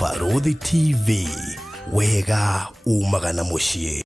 Faruthi TV, wega umagana muciĩ.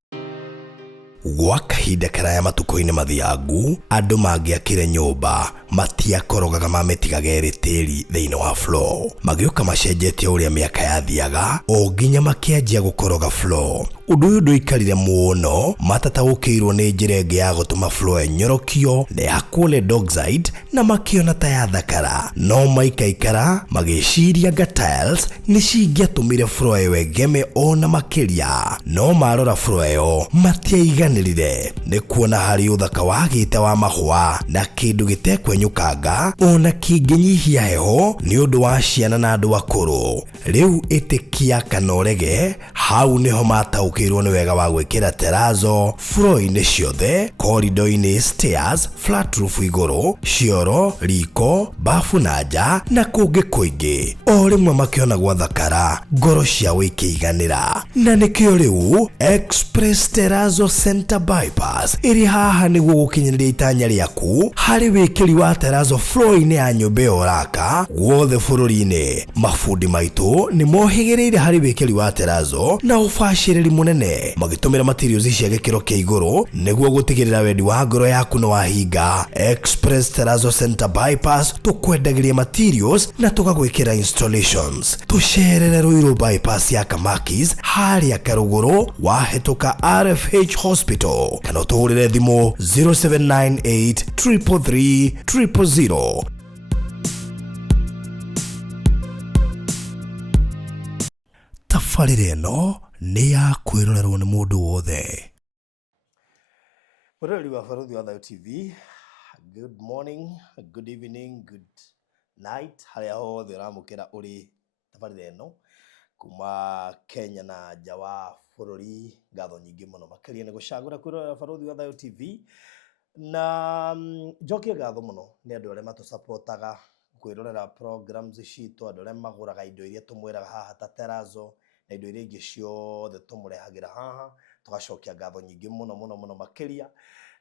Gwa kahinda karaya matuko-inĩ mathiangu, andũ mangĩakire nyũmba matiakorogaga mamĩtigaga ĩrĩ tĩri thĩinĩ wa floor. Magĩũka macenjetie ũrĩa mĩaka yathiaga, o nginya makĩanjia gũkoroga floor. Ũndũ ũyũ ndũikarire mũno, matataũkĩirwo nĩ njĩra ĩngĩ ya gũtũma floor ĩnyorokio na yakwo Doxide na makĩona ta yathakara. No maikaikara magĩciria anga tiles nĩ cingĩatũmire floor ĩyo ĩgeme ona makĩria. No marora floor ĩyo matiaiganĩrire. Nĩ kuona harĩ ũthaka wagĩte wa mahũa na kĩndũ gĩtekwenyũkanga ona kĩngĩnyihia heho nĩ ũndũ wa ciana na andũ akũrũ. Rĩu ĩtĩkia kana ũrege, hau nĩho mataũkĩirwo nĩ wega wa gwĩkĩra terrazzo floor-inĩ ciothe, corridor-inĩ, stairs, flat roof igũrũ, cioro, riko, bafu na nja na kũngĩ kũingĩ. O rĩmwe makĩona gwathakara, ngoro ciao ikĩiganĩra. Na nĩkĩo rĩu Express Terrazzo Center Bypass ĩrĩ haha nĩguo gũkinyĩrĩria itanya rĩaku harĩ wĩkĩri wa terrazzo floor-inĩ ya nyũmba ĩyo ũraka guothe bũrũri-inĩ. Mafundi maitũ nĩ mohĩgĩrĩire harĩ wĩkĩri wa terrazzo na ũbacĩrĩri mũnene, magĩtũmĩra materials cia gĩkĩro kĩa igũrũ nĩguo gũtigĩrĩra wendi wa ngoro yaku nĩ wahinga. Express Terrazzo Center Bypass tũkwendagĩria materials na tũgagwĩkĩra installations. Tũcerere Ruiru bypass ya Kamakis harĩa Karũgũrũ wahĩtũka RFH Hospital, kana ũtũhũrĩre thimũ 0798 333 000. Tabarĩra ĩno nĩ ya kwĩrorerwo nĩ mũndũ wothe. Mũrori wa Faruthi wa Thayo TV, good morning, good evening, good night, harĩa hothe ũramũkĩra ũrĩ tabarĩra ĩno kuma Kenya na nja wa bũrũri. Ngatho nyingĩ mũno makĩria nĩ gũcagũra kwĩrorera Faruthi wa Thayo TV, na njokie ngatho mũno nĩ andũ arĩa matũsupportaga kwĩrorera programs citũ, andũ arĩa magũraga indo iria tũmwĩraga haha ta terrazzo na indo iria ingĩ ciothe tũmũrehagĩra haha. Tũgacokia ngatho nyingĩ mũno makĩria,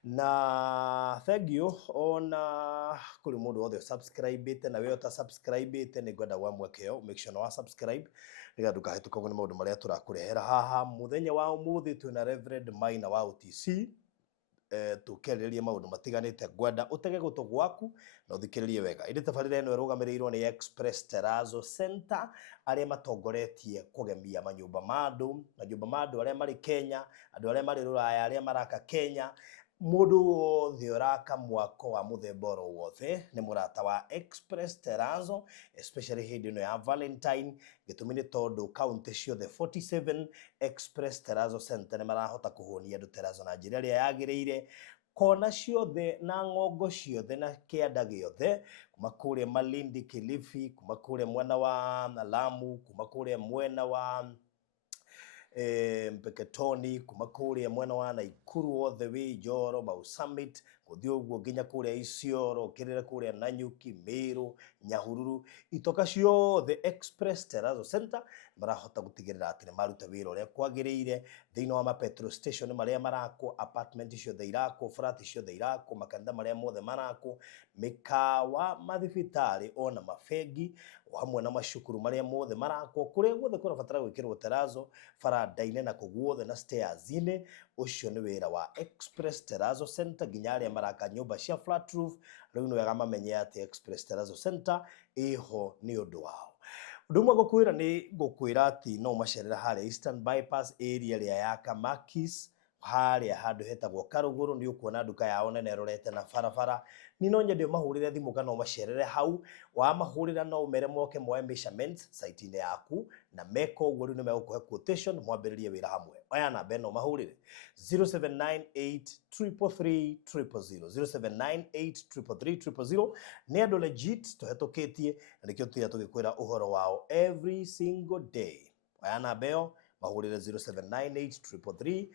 na thank you ona kũrĩ mũndũ wothe subscribe-ĩte, na wewe subscribe-ĩte nĩ ngwenda gwa mweke yo make sure no subscribe nĩgetha ndũkahĩtũkagwo nĩ maũndũ marĩa tũrakũrehera haha. Mũthenya wa ũmũthĩ twĩna Reverend Maina wa OTC, tũkĩarĩrĩria maũndũ matiganĩte. Ngwenda ũtege gũtũ gwaku na ũthikĩrĩrie wega. Ĩndĩ tabarĩra ĩno ĩrũgamĩrĩirwo nĩ Express Terrazzo Center, arĩa matongoretie kũgemia manyũmba ma andũ arĩa marĩ Kenya, andũ arĩa marĩ Rũraya, arĩa maraka Kenya. Mũndũ wothe ũraka mwako wa mũthemba oro wothe nĩ mũrata wa Express Terrazzo, especially hĩndĩ ĩno ya Valentine. Gĩtũmi nĩ tondũ kaunti ciothe 47 Express Terrazzo Center nĩ marahota kũhũnia andũ terrazzo na njĩra ĩrĩa yagĩrĩire. Kona ciothe na ng'ongo ciothe na kĩanda gĩothe, kuma kũrĩa Malindi, Kilifi, kuma kũrĩa mwena wa Lamu, kuma kũrĩa mwena wa Mpeketoni, kuma kũrĩa mwena wa Naikuru wothe wĩ Njoro, Mau Summit, gũthiĩ ũguo nginya kũrĩa Isiolo, ũkĩrĩre kũrĩa Nanyuki, Meru, Nyahururu, itoka ciothe Express Terrazzo Center marahota gũtigĩrĩra atĩ nĩ maruta wĩra ũrĩa kwagĩrĩire thĩinĩ wa ma petrol station marĩa marakwo, apartment ciothe irakwo, flat ciothe irakwo, makanitha marĩa mothe marakwo, mĩkawa, mathibitarĩ ona mabengi, o hamwe na macukuru marĩa mothe marakwo. Kũrĩa guothe kũrabatara gwĩkĩrwo terrazzo, baranda-inĩ na kũu guothe na stairs-inĩ, ũcio nĩ wĩra wa Express Terrazzo Center. Nginya arĩa maraka nyũmba cia flat roof, rĩu nĩ wega mamenye atĩ Express Terrazzo Center ĩho nĩ ũndũ wao. Ũndũ ũmwe ngũkwĩra atĩ no macerera harĩa Eastern Bypass area ĩrĩa ya Kamakis, harĩa handũ hetagwo Karũgũrũ. Nĩ ũkuona nduka yao nene rorete na barabara. Ni no nyende mahũrĩre thimũ kana macerere hau. Wamahũrĩra no ũmere moke moe measurements site-inĩ yaku, na meka ũguo rĩu nĩ megũkũhe quotation mwambĩrĩrie wĩra hamwe. Oya namba ĩno mahũrĩre 0798 333 000, 0798 333 000. Nĩ andũ legit tũhetũkĩtie na nĩkĩo tũrĩa tũgĩkwĩra ũhoro wao every single day. Oya namba ĩyo mahũrĩre 0798 333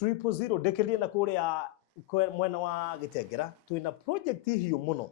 000. Ndĩkĩrĩrie na kũrĩa mwena wa Gĩtengera twĩna project hiũ mũno,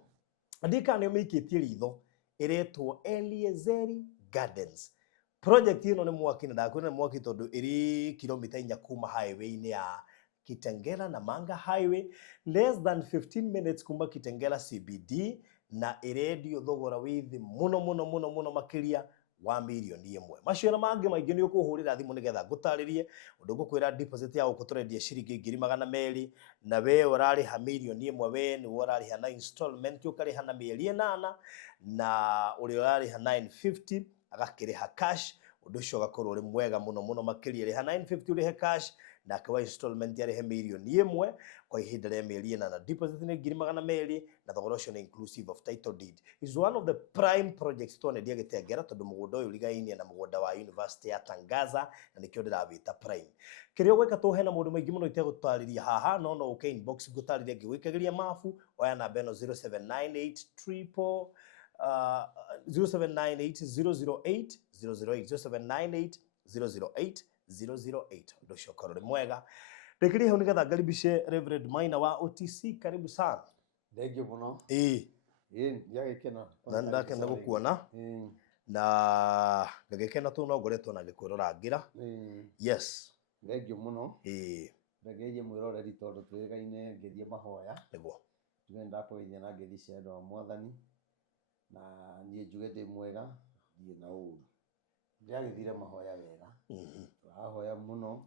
ndika nĩ ũmĩikĩtie ritho, ĩretwo Eliezeri Gardens. Project ĩno nĩ mwaki, na ndakwĩra nĩ mwaki tondũ ĩrĩ kilomita 4 kuma highway-inĩ ya Kitengela na Manga Highway, less than 15 minutes kuma Kitengela CBD, na ĩrendio thogora wĩ thĩ mũno makĩria. wa mirioni ĩmwe. Macio na mangĩ maingĩ nĩ ũkũhũrĩra thimũ nĩgetha ngũtarĩrie ũndũ ngũkwĩra deposit ya gũkũtũrendia ciringi 200,000 na we ũrarĩha mirioni ĩmwe we nĩ ũrarĩha na installment ũkarĩha na mĩeri 8 na ũrĩa ũrarĩha 950 agakĩrĩha cash. Ũndũ ũcio ũgakorwo ũrĩ mwega mũno mũno makĩria. Rĩha 950 ũrĩhe cash na kwa installment arĩhe mirioni 1 kwa ihinda rĩa mĩeri 8. Deposit nĩ 200,000 na thogora ũcio nĩ inclusive of title deed. Is one of the prime projects twanendia Gĩtengera tondũ mũgũnda ũyũ ũrigainie na mũgũnda wa University ya Tangaza na nĩkĩo ndĩrawĩta prime. Kĩrĩa ũgwĩka tũ hena maũndũ maingĩ mũno itegũtarĩria haha no ũke inbox ngũtarĩrie ngĩgwĩkagĩria mabu oya namba ĩno 0798 008 008 008 008. Ũndũ ũcio ũkorwo ũrĩ mwega. Ndĩkĩrie hau nĩgetha ngaribishe Reverend Maina wa OTC. Karibu sana. Thank you mũno. Ndiagĩkena. Na ndakena gũkuona. Na ngagĩkena tu no ngoretwo na gĩkwĩrorangĩra. Yes. Thank you mũno. Ngeithie mwĩroreri tondũ twĩgaine ngĩthiĩ mahoya. Nĩguo. Ndĩrenda kũgeithia na ngĩthiĩ cendo wa Mwathani. Na niĩ njuge ndĩ mwega thiĩ na ũũru. Ndĩagĩthire mahoya wega. Twahoya mũno.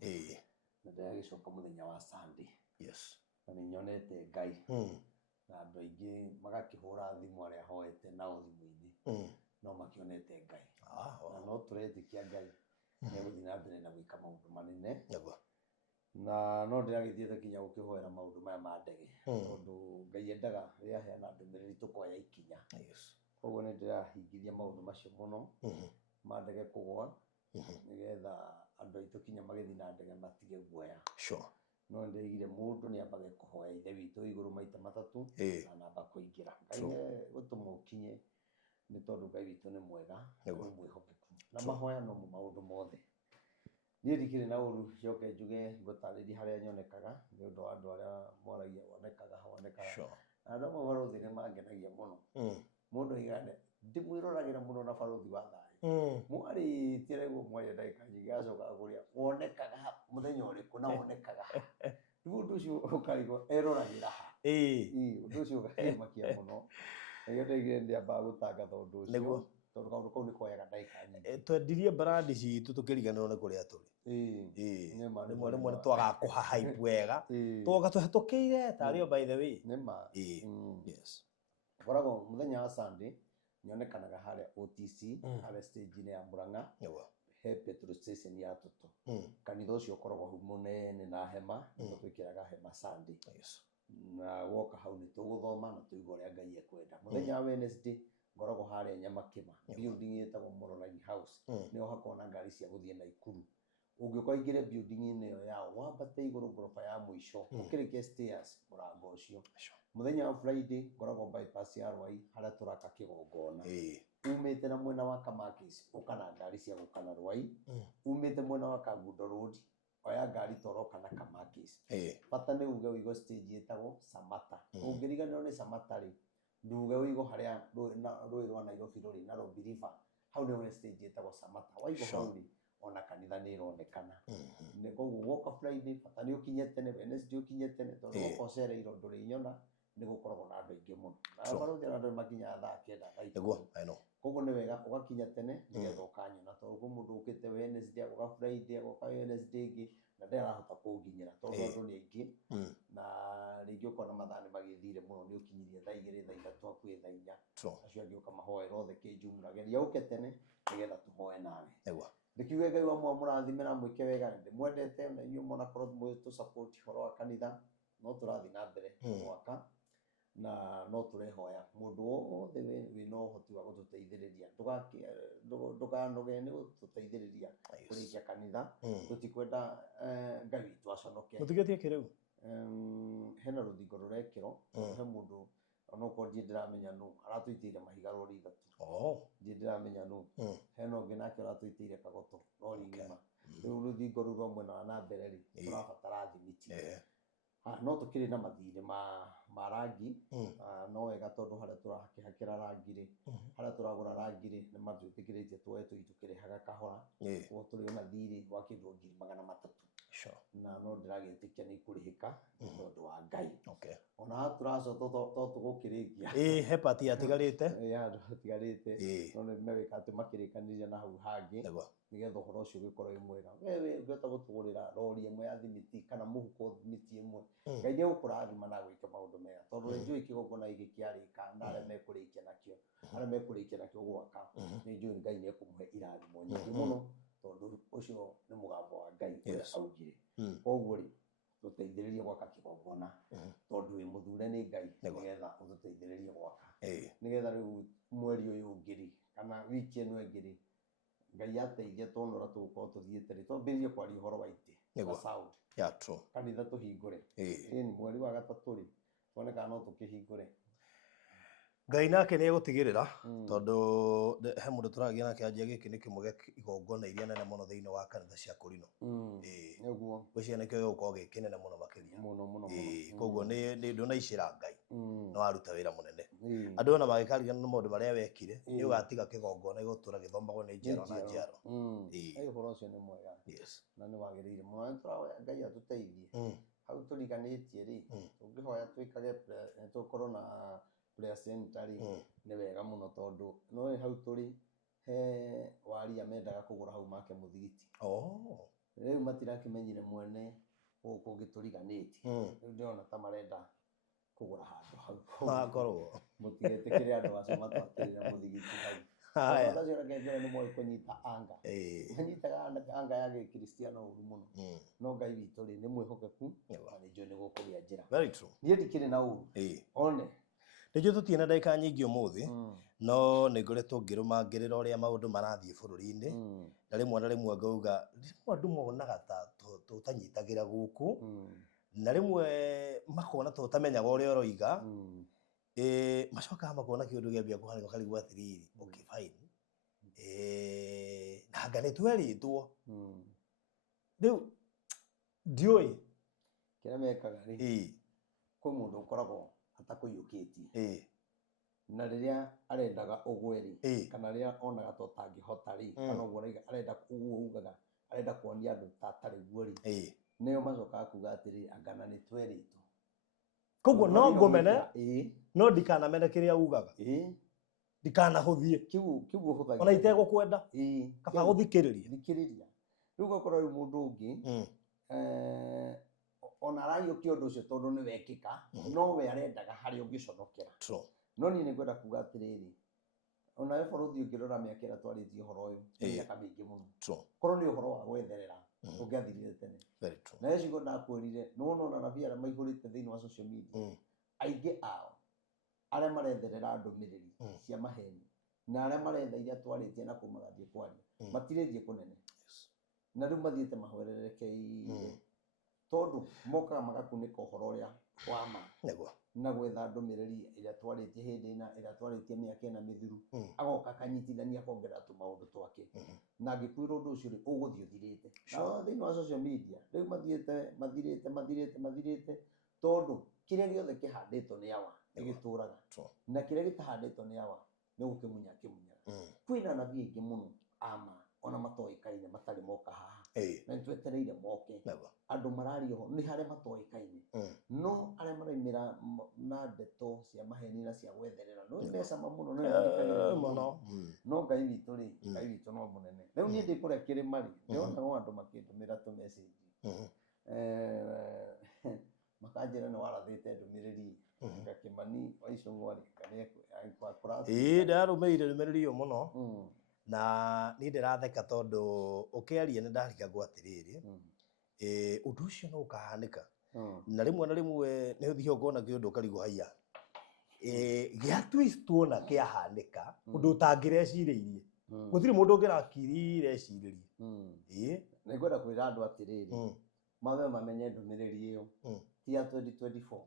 Na ndĩagĩcoka mũthenya wa Sunday. Yes. Na nĩ nyonete Ngai. Na andũ aingĩ magakĩhũra thimũ arĩa hoete nao thimũ-inĩ. No makĩonete Ngai. Na no tũretĩkia Ngai nĩegũthiĩ na mbere na gwĩka maũndũ manene. Na no ndĩragĩthiĩte kinya gũkĩhoera maũndũ maya ma ndege. Tondũ Ngai endaga rĩrĩa aheana ndũmĩrĩri tũkoya ikinya. Koguo nĩ ndĩrahingithia maũndũ macio mũno ma ndege kũgũa nĩgetha andũ aitũ kinya magĩthiĩ na ndege matige guoya. No ndĩrigire mũndũ nĩ ambage kũhoya ithe witũ igũrũ maita matatũ na namba kũingĩra. Ngai gũtũma ũkinye nĩ tondũ Ngai witũ nĩ mwega nĩ mwĩhokeku na mahoya no maũndũ mothe. Niĩ ndikĩrĩ na ũru njoke njuge ngũtarĩrie harĩa nyonekaga nĩ ũndũ wa andũ arĩa moragia wonekaga honekaga. Na andũ amwe barothi nĩ mangenagia mũno. Mũndũ oigane ndĩmwĩroragĩra mũno na barothi wa thayũ. Mwarĩtie rĩu mwaria ndagĩka nyingĩ agacoka akũria wonekaga mũthenya ũrĩkũ na wonekaga ha. Rĩu ũndũ ũcio ũkarigwo eroragĩra ha. Ũndũ ũcio ũkamakia mũno. Nĩguo ndaigire ndĩambaga gũtangatha ũndũ ũcio. Tondũ kaũndũ kau nĩ koyaga ndagĩka nyingĩ. Twendirie brandi citũ tũkĩriganĩrwo nĩ kũrĩa tũrĩ. Rĩmwe nĩ twagaga kũha hype wega. Twoka tũhetũkĩire tarĩ o by the way. Nĩma. Yes. Koragwo mũthenya wa Sunday nyonekanaga harĩa OTC harĩa stage-inĩ ya Murang'a. He petrol station ya Tũtũ. Kanitha ũcio ũkoragwo hau mũnene na hema. Twĩkĩraga hema Sunday. Na woka hau nĩ tũgũthoma na tũigua ũrĩa Ngai ekwenda. Mũthenya wa Wednesday ngoragwo harĩa Nyamakĩma building ĩtagwo Moroni House. Nĩho hakoragwo na ngari cia gũthiĩ Naikuru. Ũngĩũka ingĩre building-inĩ ĩyo yao wambate igũrũ ngoroba ya mũico ũkĩrĩkia stairs mũrango ũcio. Mũthenya wa Friday ngoragwo bypass ya Rwai harĩa tũraka kĩgongona. Umĩte na mwena wa Kamakis ũka na ngari cia gũka na Rwai. Umĩte mwena wa Kangundo Road oya ngari toroka na Kamakis. Bata nĩ uge ũigwo stage ĩtagwo Samata. Ũngĩriganĩrwo nĩ Samata rĩ nduge ũigwo harĩa rũĩ rwa Nairobi rũrĩ Nairobi River. Hau nĩho stage ĩtagwo Samata. Waigwo hau rĩ ona kanitha nĩ ĩronekana. Koguo woka Friday bata nĩ ũkinye tene, Wednesday ũkinye tene tondũ woka ũcereirwo ndũrĩnyona nĩ gũkoragwo na andũ aingĩ mũno. Na barothi andũ makinyaga thaa 9 thaa 10. Koguo nĩ wega ũgakinya tene nĩgetha ũkanyona tondũ kwĩ mũndũ ũkĩte Wednesday agoka Friday agoka Wednesday ĩngĩ na ndarahota kũnginyĩra tondũ andũ nĩ aingĩ. Na rĩngĩ ũkona mathaa nĩ magĩthire mũno nĩ ũkinyirie thaa 2 thaa 3 hakuhĩ thaa 4. Acio angĩ ũkamahoera othe kĩnjumla. Geria ũke tene nĩgetha tũhoe nawe. Ndikiuge Ngai wa mũrathimĩra mwĩke wega ndĩmwendete na inyuĩ mũnakorwo mũgĩtũ support ũhoro wa kanitha no tũrathiĩ na mbere mwaka na no tũrehoya mũndũ wothe wĩna ũhoti wa gũtũteithĩrĩria ndũkanoge nĩ gũtũteithĩrĩria kũrĩkia kanitha tũtikwenda Ngai witũ aconoke. Mũtigĩtie kĩrĩu hena rũthingo rũrekĩrwo he mũndũ onokorwo ndiĩ ndĩramenya nũ aratũitĩire mahiga rori ithatũ. Ndiĩ ndĩramenya nũ. Hena ũngĩ nake aratũitĩire kagoto rori ng'ima. Rĩu rũthingo rũu rwa mwena wa na mbere rĩ tũrabatara thimiti. No tũkĩrĩ na mathirĩ ma rangi no wega tondũ harĩa tũrakĩhakĩra rangi rĩ harĩa tũragũra rangi rĩ nĩ matwĩtĩkĩrĩtie tuoye tũkĩrĩhaga kahora. Koguo tũrĩ na thirĩ wa kĩndũ 2,300. na no ndiragĩtĩkia nĩ ikũrĩhĩka tondũ wa Ngai. Okay. Ona tũracoka tũgũkĩrĩkia hepati yatigarĩte andũ matigarĩte no nĩ mewĩka atĩ makĩrĩkanĩria na hau hangĩ nĩgetha ũhoro ũcio ũgĩkorwo wĩ mwega. Wewe ũngĩhota gũtũgũrĩra rori ĩmwe ya thimiti kana mũhuko thimiti ĩmwe, Ngai nĩegũkũrathima na gwĩka maũndũ mega tondũ nĩnjũĩ kĩgongona gĩkĩ kĩarĩka na arĩa mekũrĩkia nakĩo gwaka nĩnjũĩ Ngai nĩekũmũhe irathimo nyingĩ mũno tondũ ũcio nĩ mũgambo wa Ngai ũrĩa augire. Koguo rĩ tũteithĩrĩrie gwaka kĩgongona tondũ wĩ mũthure nĩ Ngai nĩgetha ũtũteithĩrĩrie gwaka, nĩgetha rĩu mweri ũyũ ũngĩ rĩ kana wiki ĩno ĩngĩ rĩ Ngai ateithia tuona ũrĩa tũgũkorwo tũthiĩte rĩ twambĩrĩrie kwaria ũhoro wa itĩ na sound kanitha tũhingũre ĩni mweri wa gatatũ rĩ tuone kana no tũkĩhingũre. Ngai nake nĩegũtigĩrĩra tondũ he mũndũ tũragia nake anjia gĩkĩ nĩ kĩmwe gĩa igongona iria nene mũno thĩinĩ wa kanitha cia Kũrinũ. Nĩguo gwĩciria nĩkĩo gĩgũkorwo gĩ kĩnene mũno makĩria koguo nĩ ndũnaicĩra Ngai nĩ waruta wĩra mũnene. Andũ ona magĩkarigana na maũndũ marĩa wekire nĩ ũgatiga kĩgongona gĩgũtũra gĩthomagwo nĩ njiaro na njiaro. Ũhoro ũcio nĩ mwega na nĩ wagĩrĩire mũno, nĩtũrahoya Ngai atũteithie hau tũriganĩtie rĩ tũngĩhoya twĩkage tũkorwo na prayer center rĩ nĩ wega mũno tondũ no hau tũrĩ he waria mendaga kũgũra hau make mũthigiti. Rĩu matirakĩmenyire mwene gũkũ gĩtũriganĩtie rĩu ndĩrona ta marenda kũgũra handũ hau mũtigetĩkĩre andũ acio matwakĩrĩre mũthigiti hau. Acio reke nĩ moĩ kũnyita anga manyitaga anga ya gĩkristiano ũru mũno no Ngai witũ rĩ nĩ mwĩhokeku na nĩnjũĩ nĩ gũkũgĩa njĩra. Niĩ ndikĩrĩ na ũru one nĩnjũĩ tũtirĩ na ndagĩka nyingĩ ũmũthĩ no nĩngoretwo ngĩrũmangĩrĩra ũrĩa maũndũ marathiĩ bũrũri-inĩ na rĩmwe ngauga rĩmwe andũ monaga ta tũtanyitagĩra gũkũ na rĩmwe makona tũtamenyaga ũrĩa ũroiga macokaga makona kĩũndũ gĩambia kũhanĩka ũkarigwo atĩrĩrĩ okay fine na anga nĩtwerĩtwo rĩu ndiũĩ kĩrĩa mekaga rĩ kwĩ mũndũ ũkoragwo atakũiyũkĩtie na rĩrĩa arendaga ũgwe rĩ kana rĩrĩa onaga ta ũtangĩhota rĩ kana ũguo arenda ũguo ugaga arenda kuonia andũ ta atarĩ guo rĩ nĩo macokaga kuga atĩrĩrĩ anga na nĩtwerĩtwo. Koguo no ngũmene no ndikanamene kĩrĩa ugaga ndikanahũthie kiugo ũhũthagĩra ona itegũkwenda kaba gũthikĩrĩria. Rĩu ũgakora rĩu mũndũ ũngĩ ona araiyũkia ũndũ ũcio tondũ nĩ wekĩka no we arendaga harĩa ũngĩconokera. No niĩ nĩngwenda kuga atĩrĩrĩ onawe bũrũri ũngĩrora mĩaka ĩrĩa twarĩtie ũhoro ũyũ mĩaka mĩingĩ mũno korwo nĩ ũhoro wa gwetherera ũngĩathirire tene na gĩcigo ndakwĩrire nĩwona ona anabii arĩa maihũrĩte thĩinĩ wa social media aingĩ ao arĩa maretherera ndũmĩrĩri cia maheni na arĩa maretha iria twarĩtie na kũu magathiĩ kwaria matirĩthiĩ kũnene na rĩu mathiĩte mahorerekeire tondũ mokaga magakunĩka ũhoro ũrĩa wa ma na gwetha ndũmĩrĩri ĩrĩa twarĩtie hĩndĩ ĩna ĩrĩa twarĩtie mĩaka ĩna mĩthiru agoka akanyitithania akongerera tũmaũndũ twake na angĩkwĩrwo ũndũ ũcio rĩ ũgũthiĩ ũthirĩte thĩinĩ wa social media rĩu mathiĩte mathirĩte tondũ kĩrĩa gĩothe kĩhandĩtwo nĩ awa gĩgĩtũraga na kĩrĩa gĩtahandĩtwo nĩ awa nĩ gũkĩmunya kĩmunyaga. Kwĩna anabii aingĩ mũno ama ona matoĩkaine matarĩ moka haha na nĩtwetereire moke andũ mararia ho nĩ harĩa matoĩkaine no arĩa maraimĩra na ndeto cia maheni na cia gwetherera no mecama mũno no Ngai witũ rĩ Ngai witũ no mũnene. Rĩu niĩ ndĩ kũrĩa kĩrĩma rĩ nĩonaga andũ makĩndũmĩra tũmecĩnji makanjĩra nĩ warathĩte ndũmĩrĩri Kĩmani wa Icũng'wa rĩ ndarũmĩrĩire ndũmĩrĩri ĩyo mũno na niĩ ndĩratheka tondũ ũkĩaria nĩndarigagwo atĩrĩrĩ ũndũ ũcio no ũkahanĩka na rĩmwe nĩ ũthiaga ũkona kĩũndũ ũkarigwo haiya gĩa twist wona kĩahanĩka ũndũ ũtangĩrecirĩirie gũtirĩ mũndũ ũngĩrakĩrecirĩrie. Nĩngwenda kwĩra andũ atĩrĩrĩ mawe mamenye ndũmĩrĩri ĩyo ti ya 2024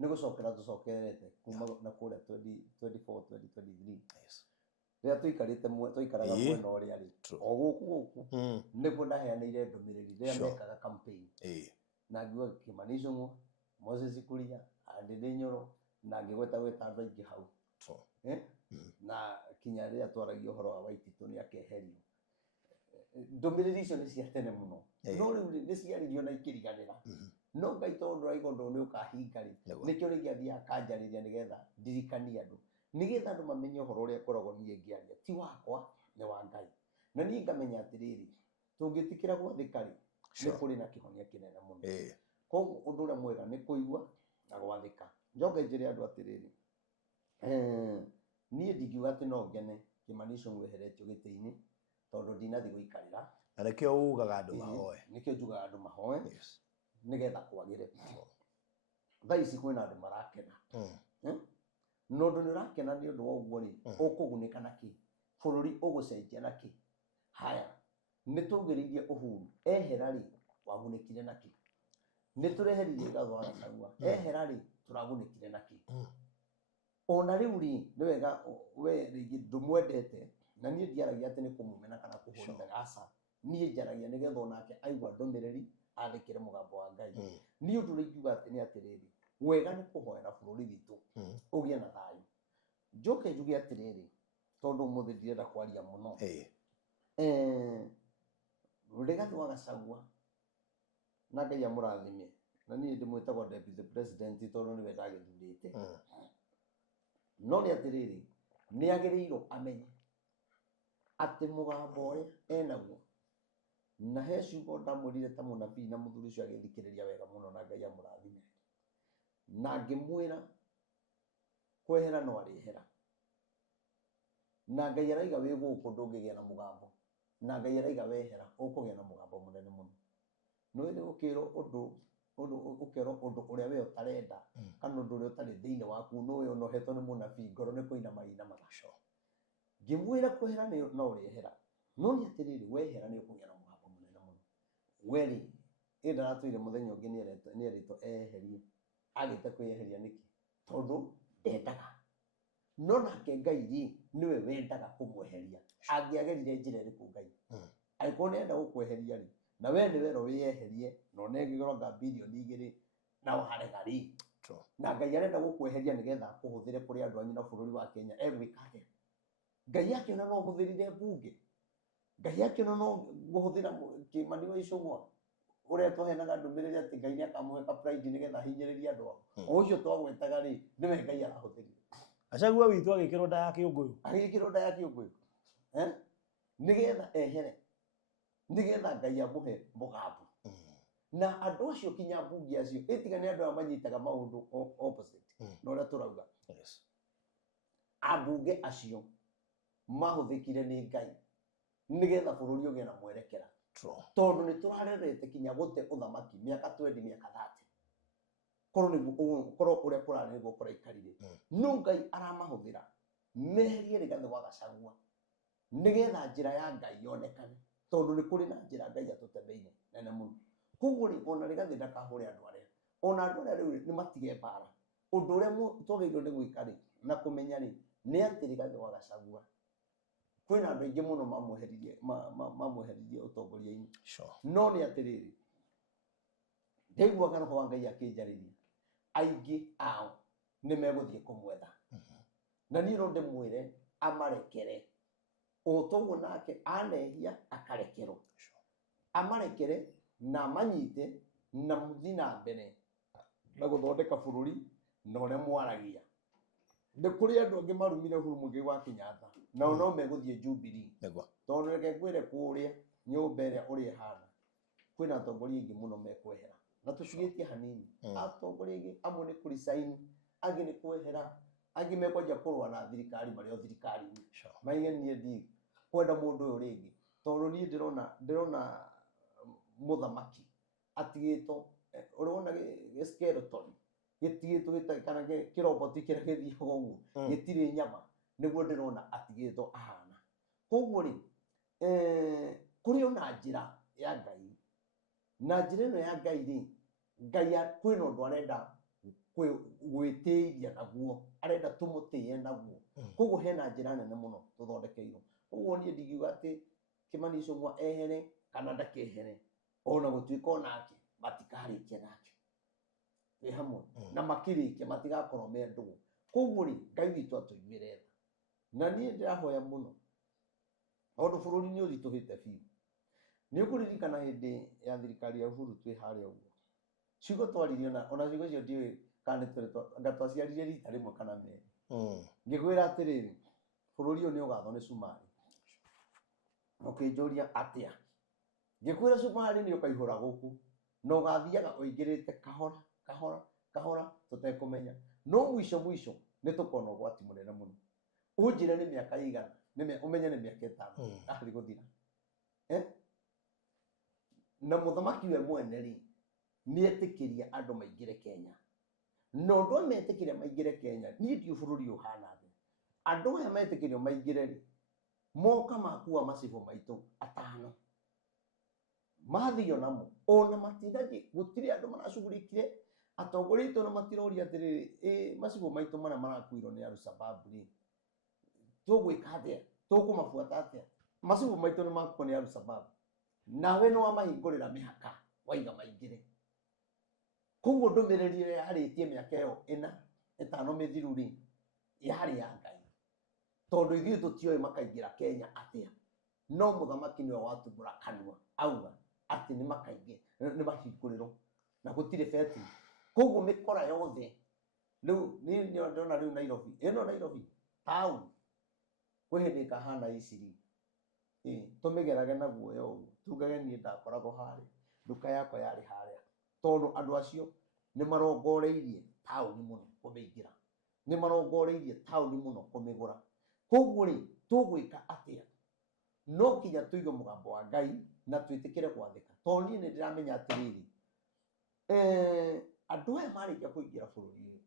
nĩ gũcokera tũcokerete kuma na kũrĩa 2024 2023 rĩrĩa tũikaraga mwena ũrĩa rĩ o gũkũ nĩguo ndaheanĩire ndũmĩrĩri rĩrĩa mekaga campaign na ngiuga Kĩmani Icũng'wa Moses Kuria Ndĩndĩ Nyoro na ngĩgweta andũ aingĩ hau na kinya rĩrĩa twaragia ũhoro wa Waititũ nĩ akeherio ndũmĩrĩri icio nĩ cia tene mũno no rĩu nĩ ciaririo na ikĩriganĩra no Ngai tondũ ũrauga ũndũ nĩ ũkahinga rĩ nĩkĩo rĩngĩ athiaga akanjarĩria nĩgetha ndirikanie andũ nĩgetha andũ mamenye ũhoro ũrĩa ngoragwo niĩ ngĩaria ti wakwa nĩ wa Ngai na niĩ ngamenya atĩrĩrĩ tũngĩtĩkĩra gwathĩka rĩ nĩ kũrĩ na kĩhonia kĩnene mũno koguo ũndũ ũrĩa mwega nĩ kũigua na gwathĩka njoke njĩre andũ atĩrĩrĩ niĩ ndingiuga atĩ no ngene Kimani Ichung'wa eheretio gĩtĩ-inĩ tondũ ndinathiĩ gũikarĩra na nĩkĩo ugaga andũ mahoe nĩkĩo njugaga andũ mahoe nĩgetha kwagĩre thaa ici kwĩna andũ marakena na ũndũ nĩ ũrakena nĩ ũndũ wa ũguo rĩ ũkũgunĩka na kĩ bũrũri ũgũcenjia na kĩ haya nĩ tũgĩrĩirie Uhuru ehera rĩ wagunĩkire na kĩ nĩ tũreheririe Gatho wa Gachagua ehera rĩ tũragunĩkire na kĩ ona rĩu rĩ nĩ wega we rĩngĩ ndũmwendete na niĩ ndiaragia atĩ nĩ kũmũmena kana kũhũrithia aca niĩ njaragia nĩgetha onake aigua ndũmĩrĩri athĩkĩre mũgambo wa Ngai niĩ ũndũ ũrĩa ingiuga nĩ atĩrĩrĩ wega nĩ kũhoera bũrũri witũ ũgĩe na thayũ njoke njuge atĩrĩrĩ tondũ ũmũthĩ ndirenda kwaria mũno Rigathĩ wa Gachagua na Ngai amũrathime na niĩ ndĩmwĩtagwo deputy president tondũ nĩwe ndagĩthurĩte no nĩ atĩrĩrĩ nĩ agĩrĩirwo amenye atĩ mũgambo ũrĩa enaguo na he ciugo ndamwĩrire ta mũnabii na mũthuri ũcio agĩthikĩrĩria wega mũno na Ngai amũrathime na ngĩmwĩra kwehera no arĩehera na Ngai araiga wĩ gũkũ ndũngĩgĩa na mũgambo na Ngai araiga wehera ũkũgĩa na mũgambo mũnene mũno no nĩ gũkĩrwo ũndũ ũkerwo ũndũ ũrĩa we ũtarenda kana ũndũ ũrĩa ũtarĩ thĩinĩ waku no we ũnohetwo nĩ mũnabii ngoro nĩ kũinama inamaga ngĩmwĩra kwehera no ũrĩehera no nĩ atĩrĩrĩ wehera nĩ ũkũgĩa na mũgambo mũnene mũno weri ĩ ndaratwĩre mũthenya ũngĩ nĩ erĩtwo eherie agĩte kwĩyeheria nĩkĩ tondũ endaga no nake Ngai rĩ nĩwe wendaga kũmweheria angĩagerire njĩra ĩrĩkũ Ngai angĩkorwo nĩ enda gũkweheria rĩ na we nĩ werwo wĩyeherie na ũnengĩrwo birioni 2 na warega rĩ na Ngai arenda gũkweheria nĩgetha akũhũthĩre kũrĩ andũ anyu na bũrũri wa Kenya egwĩka atĩa Ngai akĩona no ũhũthĩrire mbunge Ngai akĩona no gũhũthĩra Kimani wa Ichung'wa ũrĩa tũhenaga ndũmĩrĩri atĩ Ngai nĩ akamũhe pride nĩgetha ahinyĩrĩrie andũ ao o ũcio twagwetaga rĩ nĩwe Ngai arahũthĩrire Gachagua witũ agĩkĩrwo nda ya kĩũngũyũ nĩgetha ehere nĩgetha Ngai amũhe mũgambo na andũ acio kinya mbunge acio ĩtiga nĩ andũ arĩa manyitaga maũndũ opposite na ũrĩa tũrauga ambunge acio mahũthĩkire nĩ Ngai nĩgetha bũrũri ũgĩe na mwerekera tondũ nĩ tũrarerete kinya gũte ũthamaki mĩaka 20 mĩaka 30 korwo ũrĩa kũrarĩ nĩguo kũraikarire no Ngai aramahũthĩra meherie Rigathĩ wa Gachagua nĩgetha njĩra ya Ngai yonekane tondũ nĩ kũrĩ na njĩra Ngai atũtemeire nene mũno koguo rĩ ona Rigathĩ ndakahũre andũ arĩa ona andũ arĩa rĩu nĩ matige mbara ũndũ ũrĩa twagĩrĩirwo nĩ gwĩka rĩ na kũmenya rĩ nĩ atĩ Rigathĩ wa Gachagua kwĩna andũ aingĩ mũno mamweheririe ũtongoria-inĩ no nĩ atĩrĩrĩ ndaiguaga roho wa Ngai akĩnjarĩria aingĩ ao nĩ megũthiĩ kũmwetha na niĩ no ndĩmwĩre amarekere ũtoguo nake anehia akarekerwo amarekere na manyite na mũthi na mbere na gũthondeka bũrũri na ũrĩa mwaragia nĩ kũrĩ andũ angĩ marumire Uhuru Mũigai wa Kenyatta nao no megũthiĩ Jubilee tondũ reke ngwĩre kũrĩa nyũmba ĩrĩa ũrĩa ĩhana kwĩna atongoria aingĩ mũno mekwehera na tũcigĩtie hanini atongoria aingĩ amwe nĩ kũresign angĩ nĩ kwehera angĩ mekwanjia kũrũa na thirikari marĩ o thirikari-inĩ maige niĩ ndi kwenda mũndũ ũyũ rĩngĩ tondũ niĩ ndĩrona mũthamaki atigĩtwo ũrona skeleton gĩtigĩtwo kana kĩroboti kĩrĩa gĩthiaga ũguo gĩtirĩ nyama nĩguo ndĩrona atigĩtwo ahana koguo rĩ kũrĩ ona njĩra ya Ngai na njĩra ĩno ya Ngai rĩ Ngai kwĩna ũndũ arenda gwĩtĩĩria naguo arenda tũmũtĩe naguo koguo hena njĩra nene mũno tũthondekeirwo koguo niĩ ndingiuga atĩ Kimani Ichung'wa ehere kana ndakehere ona gũtuĩka onake matikarĩkia nake twĩ hamwe na makĩrĩkia matigakorwo me ndũgũ koguo rĩ Ngai witũ atũiguĩre tha na niĩ ndĩrahoya mũno tondũ bũrũri nĩ ũritũhĩte biũ nĩ ũkũririkana hĩndĩ ya thirikari ya Uhuru twĩ harĩa ũguo ciugo twaririo na ona ciugo icio ndiũĩ kana ngatwaciarire rita rĩmwe kana merĩ ngĩkwĩra atĩrĩrĩ bũrũri ũyũ nĩ ũgathwo nĩ cumarĩ ũkĩnjũria atĩa ngĩkwĩra cumarĩ nĩ ũkaihũra gũkũ na ũgathiaga ũingĩrĩte kahora kahora kahora tũtekũmenya no mũico nĩ tũkona ũgwati mũnene mũno ũnjĩre nĩ mĩaka ĩigana ũmenye nĩ mĩaka 5 athiĩ gũthira na mũthamaki we mwene rĩ nĩ etĩkĩria andũ maingĩre Kenya no andũ metĩkĩria maingĩre Kenya niĩ ndiũ bũrũri ũhana thĩ andũ aya metĩkĩrio maingĩre rĩ moka makua macibo maitũ 5 mathio namo ona matindaje gũtirĩ andũ maracugurikire atongoria itũ na matiroria atĩrĩrĩ macibo maitũ marĩa marakuirwo nĩ Al-Shabaab rĩ tũgwĩka atĩa tũkũmabuata atĩa macibo maitũ nĩ makuo nĩ Al-Shabaab nawe no amahingũrĩra mĩhaka waiga maingĩre koguo ndũmĩrĩri ĩrĩa yarĩtie mĩaka ĩyo 5 mĩthiru rĩ yarĩ ya Ngai tondũ ithuĩ tũtioĩ makaingĩra Kenya atĩa no mũthamaki nĩwe watumbũra kanua auga atĩ nĩ makaingĩ nĩ mahingũrĩrwo na gũtirĩ beti koguo mĩkora yothe rĩu nĩ ndona rĩu Nairobi Nairobi town kwĩ hĩndĩ kahana iciri tũmĩgerage na guoya ũguo tugage niĩ ndakoragwo harĩa nduka yakwa yarĩ harĩa tondũ andũ acio nĩ marongoreirie taũni mũno kũmĩingĩra nĩ marongoreirie taũni mũno kũmĩgũra koguo rĩ tũgwĩka atĩa no kinya tũige mũgambo wa Ngai na twĩtĩkĩre gwathĩka tondũ niĩ nĩ ndĩramenya atĩrĩrĩ andũ aya marĩkia kũingĩra bũrũri ũyũ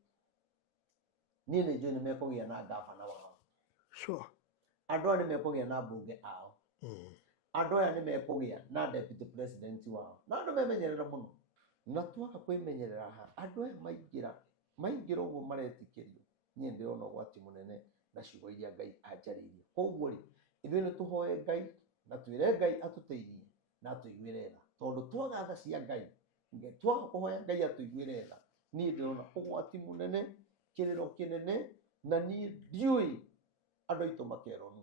niĩ nĩ njũĩ nĩ mekũgĩa na ngabana wao andũ aya nĩ mekũgĩa na mbunge ao andũ aya nĩ mekũgĩa na deputy president wao na andũ memenyerera mũno na twaga kwĩmenyerera andũ aya maingĩra ũguo maretĩkĩrio niĩ ndĩrona ũgwati mũnene na ciugo iria Ngai anjarĩirie koguo rĩ ithuĩ nĩ tũhoe Ngai na twĩre Ngai atũteithie na atũiguĩre tha tondũ twaga tha cia Ngai twaga kũhoya Ngai atũiguĩre tha niĩ ndĩrona ũgwati mũnene kĩrĩro kĩnene na niĩ ndiũĩ andũ aitũ makerwo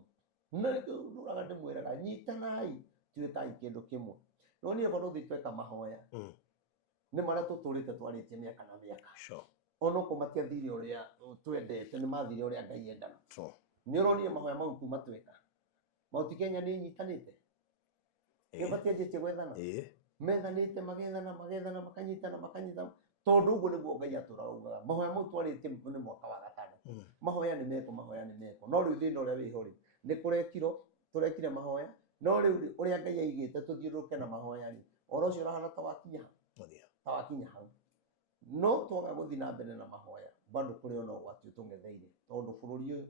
na nĩtũraga ndĩmwĩraga nyitanai tuĩkai kĩndũ kĩmwe no niĩ bado tweka mahoya nĩ marĩa tũtũrĩte twarĩtie mĩaka na mĩaka ona ũkũ matiathire ũrĩa twendete nĩ mathire ũrĩa Ngai endaga nĩ ũronire mahoya mau kuma tweka Mount Kenya nĩ nyitanĩte nĩ matianjĩtie gwethana methanĩte magethana makanyitana tondũ ũguo nĩguo Ngai atũraugaga mahoya mau twarĩtie nĩ mwaka wa 5 mahoya nĩ meko no rĩu thĩna ũrĩa wĩho rĩ nĩ kũrekirwo tũrekire mahoya no rĩu ũrĩa Ngai aigĩte tũthiũrũrũke na mahoya rĩ oro ũcio ũrahana ta wakinya hau no twaga gũthiĩ na mbere na mahoya bado kũrĩ ona ũgwati ũtũng'etheire tondũ bũrũri ũyũ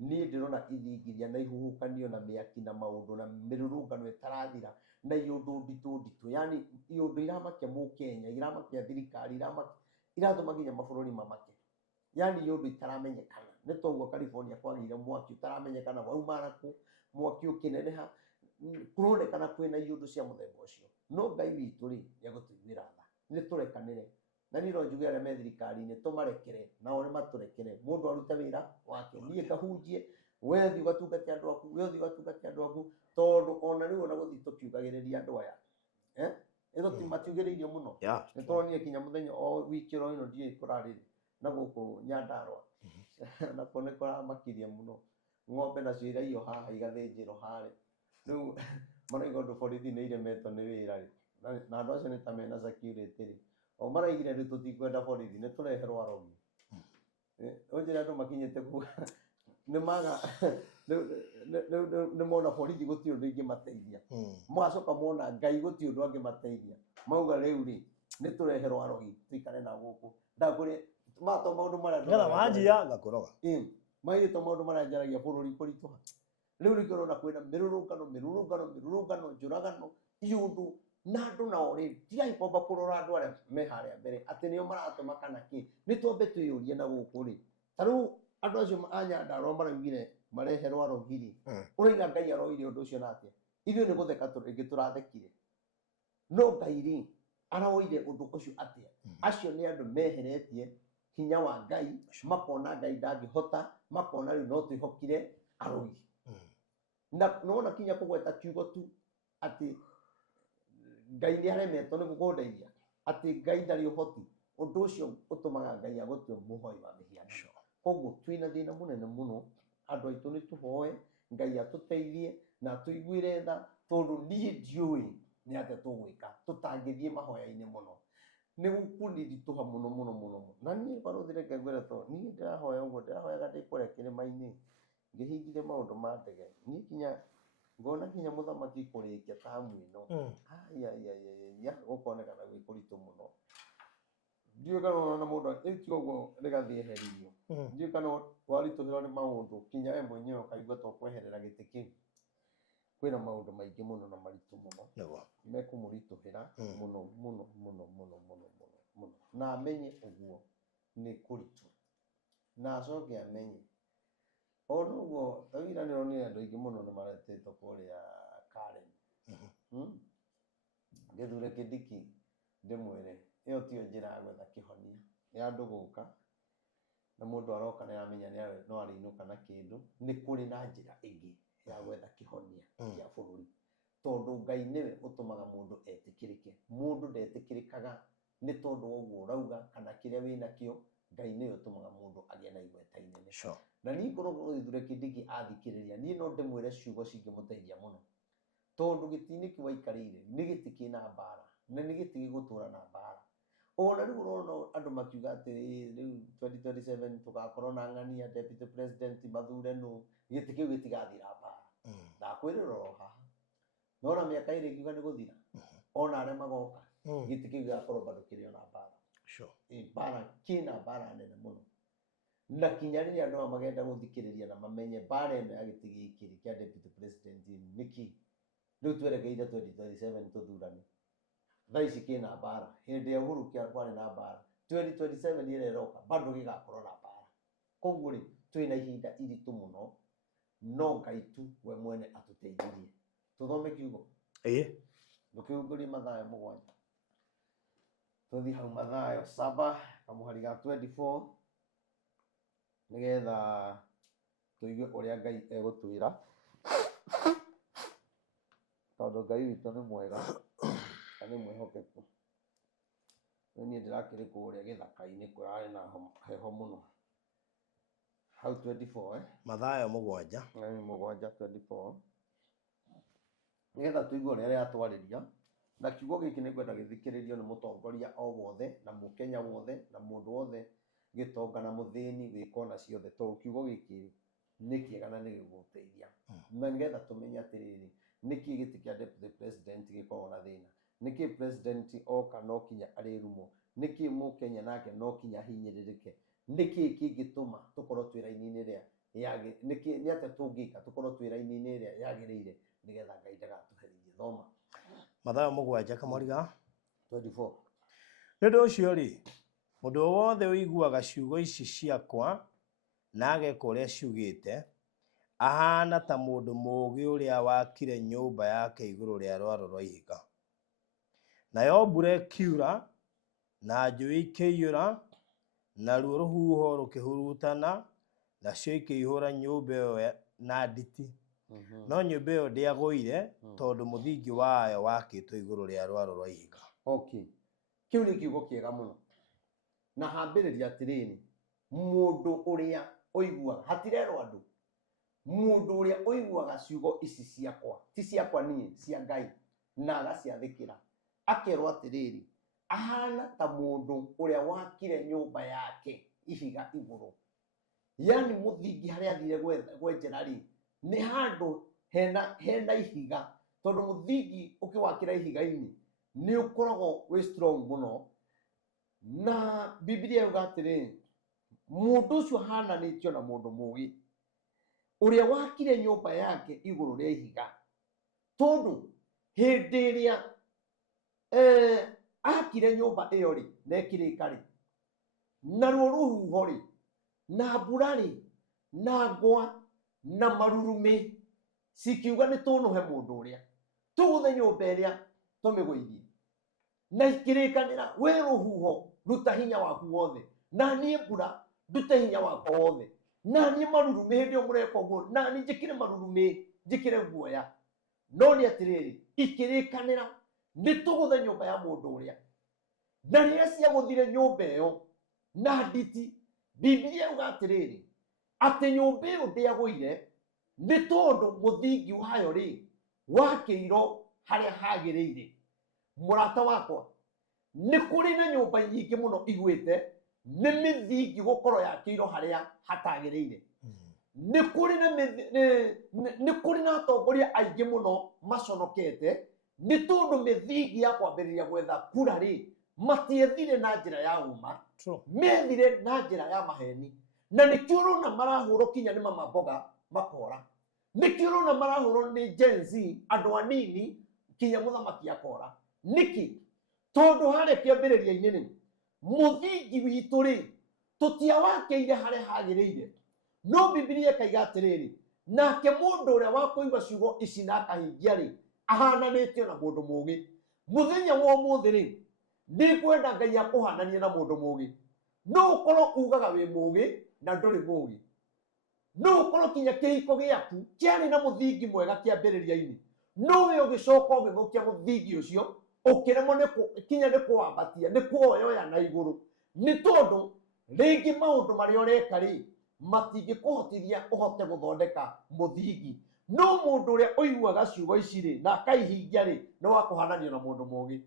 niĩ ndĩrona ithingithia na ihuhũkanio na mĩaki na maũndũ na mĩrũrũngano ĩtarathira na iũndũ nditũ yani iũndũ iramakia mũkenya iramakia thirikari iratũma nginya mabũrũri mamake yani iũndũ itaramenyekana nĩ toguo California kwagĩire mwaki ũtaramenyekana wauma nakũ mwaki ũkĩneneha kũronekana kwĩna iũndũ cia mũthemba ũcio no Ngai witũ rĩ nĩegũtũiguĩra tha nĩ tũrekanĩre na niĩ no njuge arĩa me thirikari-inĩ tũmarekere nao nĩ matũrekere mũndũ arute wĩra wake niĩ ngahunjie we thiĩ ũgatungate andũ aku tondũ ona rĩu ona gũthiĩ tũkiugagĩrĩria andũ aya matiugĩrĩirio mũno nĩ tũronire kinya mũthenya o wiki ĩno ndiũĩ kũrarĩ na gũkũ Nyandarua nako nĩ kũramakirie mũno ng'ombe nacio iraiywo haha igathĩnjĩrwo harĩa rĩu marauga ũndũ borithi nĩ iremetwo nĩ wĩra rĩ na andũ acio nĩ ta mena security rĩ o maraigire rĩu tũtikwenda borithi nĩ tũreherwo arogi ũnjĩra andũ makinyĩte kuga nĩ maga nĩ mona borithi gũtirĩ ũndũ ingĩmateithia magacoka mona Ngai gũtirĩ ũndũ angĩmateithia mauga rĩu rĩ nĩ tũreherwo arogi tũikare na gũkũ ndakũrĩ mato maũndũ marĩa ngetha wanjia ngakũroga maigĩtwo maũndũ marĩa njaragia bũrũri kũritũha rĩu nĩ kĩrona kwĩna mĩrũrũngano njũragano iũndũ na andũ nao rĩ tigai kwamba kũrora andũ arĩa me harĩa mbere atĩ nĩo maratũma kana kĩ nĩ twambe twĩyũrie na gũkũ rĩ ta rĩu andũ acio a Nyandarua maraugire mareherwo arogi rĩ ũraiga Ngai aroire ũndũ ũcio na atĩa ithuĩ nĩ gũtheka rĩngĩ tũrathekire no Ngai rĩ aroire ũndũ ũcio atĩa acio nĩ andũ meheretie hinya wa Ngai makona Ngai ndangĩhota makona rĩu no twĩhokire arogi na nona kinya kũgweta kiugo tu atĩ Ngai nĩ aremetwo nĩ gũkũndeithia atĩ Ngai ndarĩ ũhoti ũndũ ũcio ũtũmaga Ngai agũtue mũhoi wa mĩhianano. Koguo twĩna thĩna mũnene mũno, andũ aitũ nĩ tũhoe Ngai atũteithie na tũiguĩre tha, tondũ niĩ ndiũĩ nĩ atĩa tũgwĩka tũtangĩthiĩ mahoya-inĩ mũno. Nĩ gũkũndiritũha mũno mũno mũno mũno. Na niĩ barũthi reke ngwĩre tondũ niĩ ndĩrahoya ũguo, ndĩrahoyaga ndĩ kũrĩa kĩrĩma-inĩ ngĩhingire maũndũ ma ndege. Niĩ kinya ngona kinya mũthamaki kũrĩkia tamu ĩno, gũkonekana gwĩ kũritũ mũno. Ndiũĩ kana ona mũndũ ĩkio ũguo rĩgathiĩ eheririo. Ndiũĩ kana waritũhĩrwo nĩ maũndũ kinya we mwenyewe ũkaigua ta ũkweherera gĩtĩ kĩu. Kwĩna maũndũ maingĩ mũno na maritũ mũno mekũmũritũhĩra mũno mũno mũno mũno mũno mũno, na amenye ũguo nĩ kũritũ, na acoke amenye ona ũguo ta wĩra nĩ ũronire andũ aingĩ mũno nĩ maretetwo kũrĩa Karen. Gĩthure Kindiki ndĩmwĩre ĩyo tiyo njĩra ya gwetha kĩhonia, nĩ andũ gũka na mũndũ aroka nĩ aramenya no arĩinũka na kĩndũ. Nĩ kũrĩ na njĩra ĩngĩ ya gwetha kĩhonia gĩa bũrũri, tondũ Ngai nĩwe ũtũmaga mũndũ etĩkĩrĩke. Mũndũ ndetĩkĩrĩkaga nĩ tondũ wa ũguo ũrauga kana kĩrĩa wĩnakĩo, Ngai nĩwe ũtũmaga mũndũ agĩe na igweta inene. Na niĩ ngoragwo Gĩthure Kindiki athikĩrĩria, niĩ no ndĩmwĩre ciugo cingĩmũteithia mũno, tondũ gĩtĩ-inĩ kĩu aikarĩire nĩ gĩtĩ kĩna mbara na nĩ gĩtĩ gĩgũtũra na mbara. Ona rĩu ũrona andũ makiuga atĩrĩrĩ rĩu 2027 tũgakorwo na ng'ania deputy president mathure nũ, gĩtĩ kĩu gĩtigathira mbara. Ndakwĩrĩra o haha, nona mĩaka ĩrĩ ĩkiuga nĩ gũthira, ona arĩa magoka gĩtĩ kĩu gĩgakorwo bado kĩrĩ ona mbara. Mbara kĩna mbara nene mũno, na kinya rĩrĩa andũ magenda gũthikĩrĩria na mamenye mbara ĩno ya gĩtĩ gĩkĩ kĩa deputy president nĩkĩ, rĩu twerekeire 2027 tũthurane. Thaa ici kĩna mbara, hĩndĩ ya Uhuru kwarĩ na mbara, 2027 ĩrĩa ĩroka bado gĩgakorwo na mbara. Koguo rĩ twĩna ihinda iritũ mũno, no Ngai tu we mwene atũteithirie. Tũthome kiugo tũkĩhũngũrie Mathayo 7, tũthiĩ hau Mathayo 7 kamũhari ga 24 nĩgetha tũigue ũrĩa Ngai egũtwĩra, tondũ Ngai witũ nĩ mwega na nĩ mwĩhokeku. Niĩ ndĩrakĩrĩ kũrĩa gĩthaka-inĩ kũrarĩ na heho mũno. Hau 24 Mathayo 7 7:24 nĩgetha tũigue ũrĩa aratwarĩria. Na kiugo gĩkĩ nĩ ngwenda gĩthikĩrĩrio nĩ mũtongoria o wothe na mũkenya wothe na mũndũ wothe gĩtonga na mũthĩni wĩ kona ciothe, tondũ kiugo gĩkĩ nĩ kĩega na nĩ gĩgũteithia. Na nĩgetha tũmenye atĩrĩrĩ nĩkĩ gĩtĩ kĩa deputy president gĩkoragwo na thĩna, nĩkĩ president oka no kinya arĩrumwo, nĩkĩ mũkenya nake no kinya ahinyĩrĩrĩke, nĩkĩ kĩngĩtũma tũkorwo twĩ raini-inĩ ĩrĩa nĩ atĩa tũngĩka tũkorwo twĩ raini-inĩ ĩrĩa yagĩrĩire nĩgetha Ngai ndagatũherithie. Thoma Mathayo 7 kamũhari ga 24. Nĩ ũndũ ũcio rĩ, mũndũ wothe ũiguaga ciugo ici ciakwa na ageka ũrĩa ciugĩte ahana ta mũndũ mũũgĩ ũrĩa wakire nyũmba yake igũrũ rĩa rwaro rwa ihiga. Nayo mbura ĩkiura na njũĩ ikĩiyũra, naruo rũhuho rũkĩhurutana, nacio ikĩihũra nyũmba ĩyo na nditi. No nyũmba ĩyo ndĩagũire tondũ mũthingi wayo wakĩtwo igũrũ rĩa rwaro rwa ihiga. Kĩu nĩ kiugo kĩega mũno, na hambĩrĩria atĩrĩrĩ, mũndũ ũrĩa ũiguaga, hatirerwo andũ, mũndũ ũrĩa ũiguaga ciugo ici ciakwa, ti ciakwa niĩ, cia Ngai, na agaciathĩkĩra, akerwo atĩrĩrĩ ahana ta mũndũ ũrĩa wakire nyũmba yake ihiga igũrũ. Yani mũthingi harĩa athire gwenjera rĩ nĩ handũ hena ihiga, tondũ mũthingi ũkĩwakĩra ihiga-inĩ nĩ ũkoragwo wĩ strong mũno. Na Biblia yuga atĩrĩrĩ mũndũ ũcio ahananĩtio na mũndũ mũũgĩ ũrĩa wakire nyũmba yake igũrũ rĩa ihiga, tondũ hĩndĩ ĩrĩa akire nyũmba ĩyo rĩ na ĩkĩrĩka rĩ, naruo rũhuho rĩ na mbura rĩ na ngwa na marurumĩ cikiuga nĩ tũnũhe mũndũ ũrĩa tũgũthe nyũmba ĩrĩa tũmĩgũithie, na ikĩrĩkanĩra we rũhuho ruta hinya waku wothe, na niĩ mbura ndute hinya wakwa wothe, na niĩ marurumĩ hĩndĩ ĩyo mũreka ũguo, na niĩ njĩkĩre marurumĩ njĩkĩre guoya. No nĩ atĩrĩrĩ ikĩrĩkanĩra nĩ tũgũthe nyũmba ya mũndũ ũrĩa na rĩrĩa ciagũthire nyũmba ĩyo na nditi Biblia yuga atĩrĩrĩ atĩ nyũmba ĩyo ndĩagũire nĩ tondũ mũthingi wayo rĩ wakĩirwo harĩa hagĩrĩire. Mũrata wakwa nĩ kũrĩ na nyũmba nyingĩ mũno igwĩte nĩ mĩthingi gũkorwo yakĩirwo harĩa hatagĩrĩire. Nĩ kũrĩ na atongoria aingĩ mũno maconokete nĩ tondũ mĩthingi ya kwambĩrĩria gwetha kura rĩ matiethire na njĩra ya uma, methire na njĩra ya maheni. Na nĩkĩo ũrona marahũrwo kinya nĩ mama mboga makora, nĩkĩo ũrona marahũrwo nĩ Gen Z andũ anini kinya mũthamaki akora. Nĩkĩ? Tondũ harĩa kĩambĩrĩria-inĩ rĩ mũthingi witũ rĩ tũtiawakĩire harĩa hagĩrĩire. No Biblia ĩkaiga atĩrĩrĩ nake mũndũ ũrĩa wa kũigua ciugo ici na akahingia rĩ ahananĩtio na mũndũ mũũgĩ. Mũthenya wa ũmũthĩ rĩ nĩngwenda Ngai akũhananie na mũndũ mũũgĩ. No ũkorwo ugaga wĩ mũũgĩ na ndũrĩ mũũgĩ. No ũkorwo kinya kĩhiko gĩaku kĩarĩ na mũthingi mwega kĩambĩrĩria-inĩ, no we ũgĩcoka ũgĩthũkia mũthingi ũcio ũkĩremwo kinya nĩ kũwambatia nĩ kuoyoya na igũrũ. Nĩ tondũ rĩngĩ maũndũ marĩa ũreka rĩ matingĩkũhotithia ũhote gũthondeka mũthingi. No mũndũ ũrĩa ũiguaga ciugo ici rĩ na akaihingia rĩ nĩ wa kũhananio na mũndũ mũũgĩ.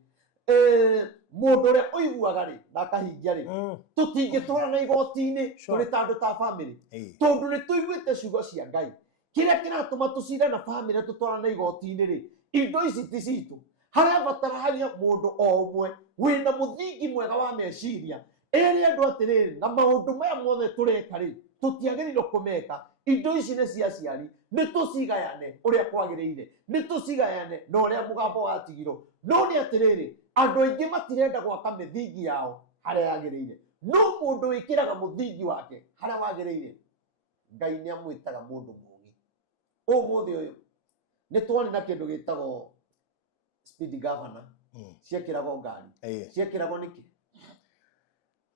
Mũndũ ũrĩa ũiguaga rĩ na akahingia rĩ tũtingĩtwarana igoti-inĩ tũrĩ ta andũ ta bamĩrĩ, tondũ nĩ tũiguĩte ciugo cia Ngai. Kĩrĩa kĩratũma tũcindane na bamĩrĩ tũtwarane igoti-inĩ rĩ indo ici ti citũ. Harĩa bataragia mũndũ o ũmwe wĩna mũthingi mwega wa meciria ĩrĩ andũ atĩrĩrĩ na maũndũ maya mothe tũreka rĩ tũtiagĩrĩirwo kũmeka. Indo ici nĩ cia ciari, nĩ tũcigayane ũrĩa kwagĩrĩire, nĩ tũcigayane na ũrĩa mũgambo watigirwo. No nĩ atĩrĩrĩ andũ aingĩ matirenda gwaka mĩthingi yao harĩa yagĩrĩire, no mũndũ wĩkĩraga mũthingi wake harĩa wagĩrĩire Ngai nĩ amwĩtaga mũndũ mũũgĩ. Ũmũthĩ ũyũ nĩ twarĩ na kĩndũ gĩtagwo speed governor ciekĩragwo ngari. Ciekĩragwo nĩkĩ?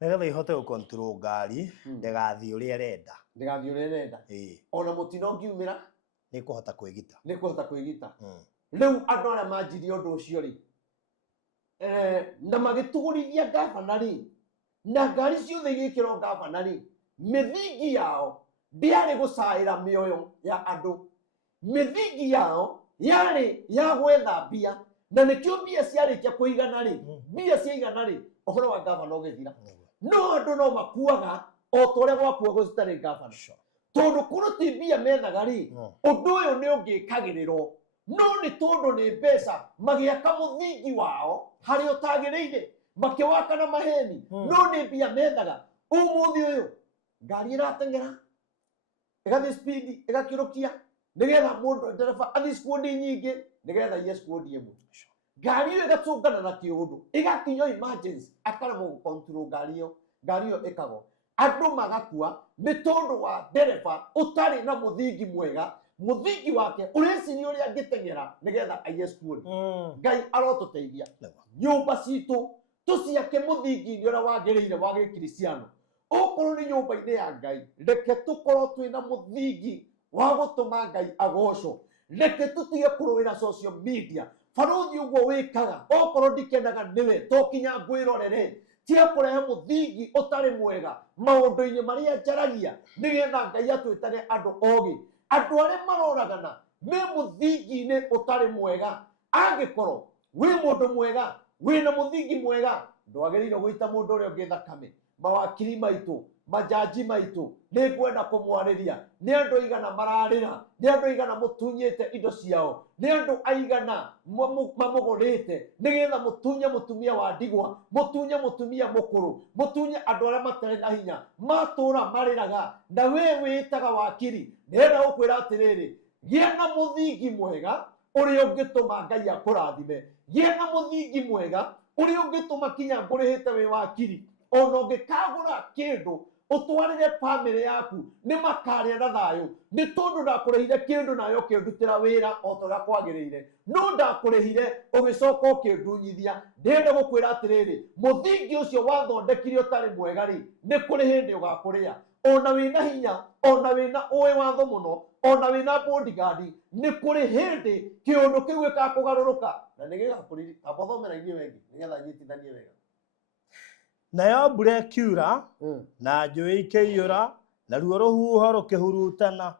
Nĩgetha ihote gũcontrol ngari ndĩgathiĩ ũrĩa ĩrenda. Ndĩgathiĩ ũrĩa ĩrenda. Ona mũtino ũngiumĩra nĩ kũhota kwĩgita. Nĩ kũhota kwĩgita. Rĩu andũ arĩa manjirie ũndũ ũcio rĩ na magĩtũgũrithia ngabana rĩ na ngari ciothe igĩkĩrwo ngabana rĩ mĩthingi yao ndĩarĩ gũcaĩra mĩoyo ya andũ. Mĩthingi yao yarĩ ya gwetha mbia, na nĩkĩo mbia ciarĩkia kũigana rĩ mbia ciaigana rĩ ũhoro wa ngabana ũgĩthira. No andũ no makuaga o torĩa gwakuagwo citarĩ ngabana, tondũ kũrĩ ti mbia methaga rĩ ũndũ ũyũ nĩ ũngĩkagĩrĩrwo. No nĩ tondũ nĩ mbeca magĩaka mũthingi wao harĩa ũtagĩrĩire makĩwaka na maheni, no nĩ mbia methaga. Ũmũthĩ ũyũ ngari ĩrateng'era ĩgathiĩ speed ĩgakĩrũkia nĩgetha mũndũ ndereba athiĩ squad nyingĩ nĩgetha iye squad ĩmwe. Ngari ĩyo ĩgatũngana na kĩũndũ ĩgakinya emergency akaremwo gũcontrol ngari ĩyo ĩkagwa, andũ magakua nĩ tondũ wa ndereba ũtarĩ na mũthingi mwega. Mũthingi wake ũreciria ũrĩa angĩteng'era nĩgetha aiye squad. Ngai arotũteithia nyũmba citũ tũciake mũthingi-inĩ ũrĩa wagĩrĩire wa gĩkristiano. Okorwo nĩ nyũmba-inĩ ya Ngai reke tũkorwo twĩna mũthingi wa gũtũma Ngai agocwo. Reke tũtige kũrũĩra social media barũthi ũguo wĩkaga okorwo ndikenaga nĩwe to kinya ngwĩrorere. Tia kũrehe mũthingi ũtarĩ mwega maũndũ-inĩ marĩa njaragia nĩgetha Ngai atwĩtage andũ ogĩ. Andũ arĩa maroragana me mũthingi-inĩ ũtarĩ mwega. Angĩkorwo wĩ mũndũ mwega wĩna mũthingi mwega ndwagĩrĩirwo gũita mũndũ ũrĩa ũngĩ thakame. Mawakiri maitũ majaji maitũ nĩ ngwenda kũmwarĩria nĩ andũ aigana mararĩra, nĩ andũ aigana mũtunyĩte indo ciao, nĩ andũ aigana mamũgũrĩte nĩgetha mũtunye mũtumia wa ndigwa, mũtunye mũtumia mũkũrũ, mũtunye andũ arĩa matarĩ na hinya matũra marĩraga. Na we wĩtaga wakiri ndĩrenda gũkwĩra atĩrĩrĩ gĩa na mũthingi mwega ũrĩa ũngĩtũma Ngai akũrathime. Gĩa na mũthingi mwega ũrĩa ũngĩtũma kinya ngũrĩhĩte wĩ wakiri ona ũngĩkagũra kĩndũ ũtwarĩre bamĩrĩ yaku nĩ makarĩa na thayũ, nĩ tondũ ndakũrĩhire kĩndũ nawe ũkĩndutĩra wĩra o ta ũrĩa kwagĩrĩire, no ndakũrĩhire ũgĩcoka ũkĩndunyithia. Ndĩrenda gũkwĩra atĩrĩrĩ mũthingi ũcio wathondekire ũtarĩ mwega rĩ nĩ kũrĩ hĩndĩ ũgakũrĩa. ona wina hinya ona wina oe watho muno ona wina bodyguard ni kuri hindi kiundu kiu gikakugaruruka na nigigakuri abathomera ingi wengi nigetha nyitithanie wega nayo mbura ĩkiura na njũĩ ikĩiyũra naruo rũhuho rũkĩhurutana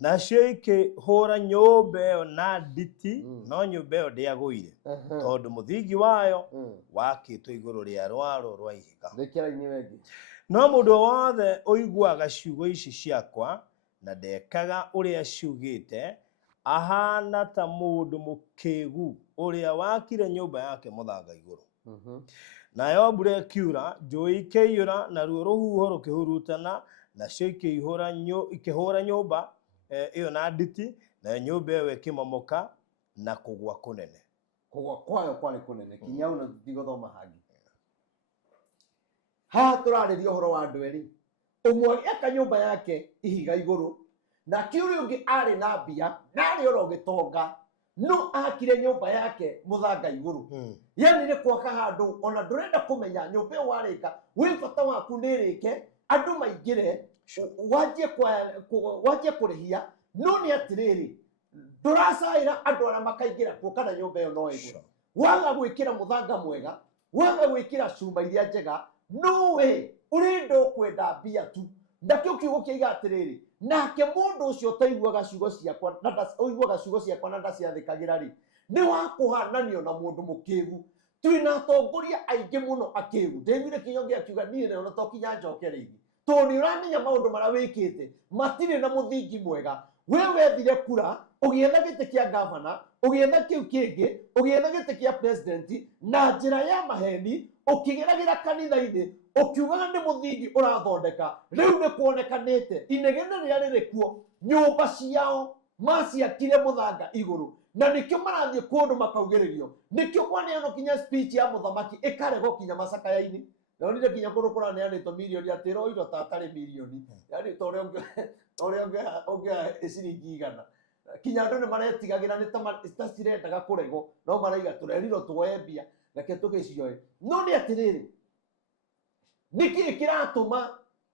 nacio ikĩhũra nyũmba ĩyo na nditi no nyũmba ĩyo ndĩagũire tondũ mũthingi wayo wakĩtwo igũrũ rĩa rwaro rwa ihiga thikĩra-inĩ wengi no mũndũ wothe ũiguaga ciugo ici ciakwa na ndekaga ũrĩa ciugĩte ahana ta mũndũ mũkĩĩgu ũrĩa wakire nyũmba yake mũthanga igũrũ nayo mbura ĩkiura njũĩ ikĩiyũra naruo rũhuho rũkĩhurutana nacio ikĩhũra nyũmba ĩyo na nditi nayo nyũmba ĩyo ĩkĩmomoka na kũgwa kũnene kũgwa kwayo kwarĩ kũnene kinya ũna ndigũthoma hangi haha tũrarĩria ũhoro wa andũ erĩ ũmwe agĩaka nyũmba yake ihiga igũrũ nake ũrĩa ũngĩ arĩ na mbia narĩ oro gĩtonga no akire nyũmba yake mũthanga igũrũ yani nĩ gwaka handũ ona ndũrenda kũmenya nyũmba ĩyo warĩka wĩ bata waku nĩrĩke andũ maingĩre wanjie kũrĩhia no nĩ atĩrĩrĩ ndũracaĩra andũ arĩa makaingĩra kuo kana nyũmba ĩyo no ĩgũre waga gwĩkĩra mũthanga mwega waga gwĩkĩra cuma iria njega no we ũrenda kwenda mbia tu ndakĩo kiugo kĩiga atĩrĩrĩ nake mũndũ ũcio ũtaiguaga ciugo ciakwa na ndaciathĩkagĩra rĩ nĩ wa kũhananio na mũndũ mũkĩĩgu twĩna atongoria aingĩ mũno akĩĩgu David Kĩnyonge akiuga niĩ ona to kinya njoke rĩngĩ tondũ nĩ ũramenya maũndũ marĩa wĩkĩte matirĩ na mũthingi mwega we wethire kura ũgĩetha gĩtĩ kĩa gavana ũgĩetha kĩu kĩngĩ ũgĩetha gĩtĩ kĩa president na njĩra ya maheni ũkĩgeragĩra kanitha-inĩ ũkiugaga nĩ mũthingi ũrathondeka rĩu nĩ kuonekanĩte inegene rĩrĩa rĩrĩ kuo nyũmba ciao maciakire mũthanga igũrũ na nĩkĩo marathiĩ kũndũ makaugĩrĩrio nĩkĩo kwaneanwo kinya speech ya mũthamaki ĩkaregwo kinya macakaya-inĩ nonire kinya kũndũ kũraneanĩtwo mirioni atĩ roiro ta atarĩ mirioni yani ta ũrĩa ũngĩoya ciringi 100 kinya andũ nĩ maretigagĩra nĩ ta cirendaga kũregwo no maraiga tũrerirwo tuoye mbia reke tũgĩcioe no nĩ atĩrĩrĩ nĩkĩĩ kĩratũma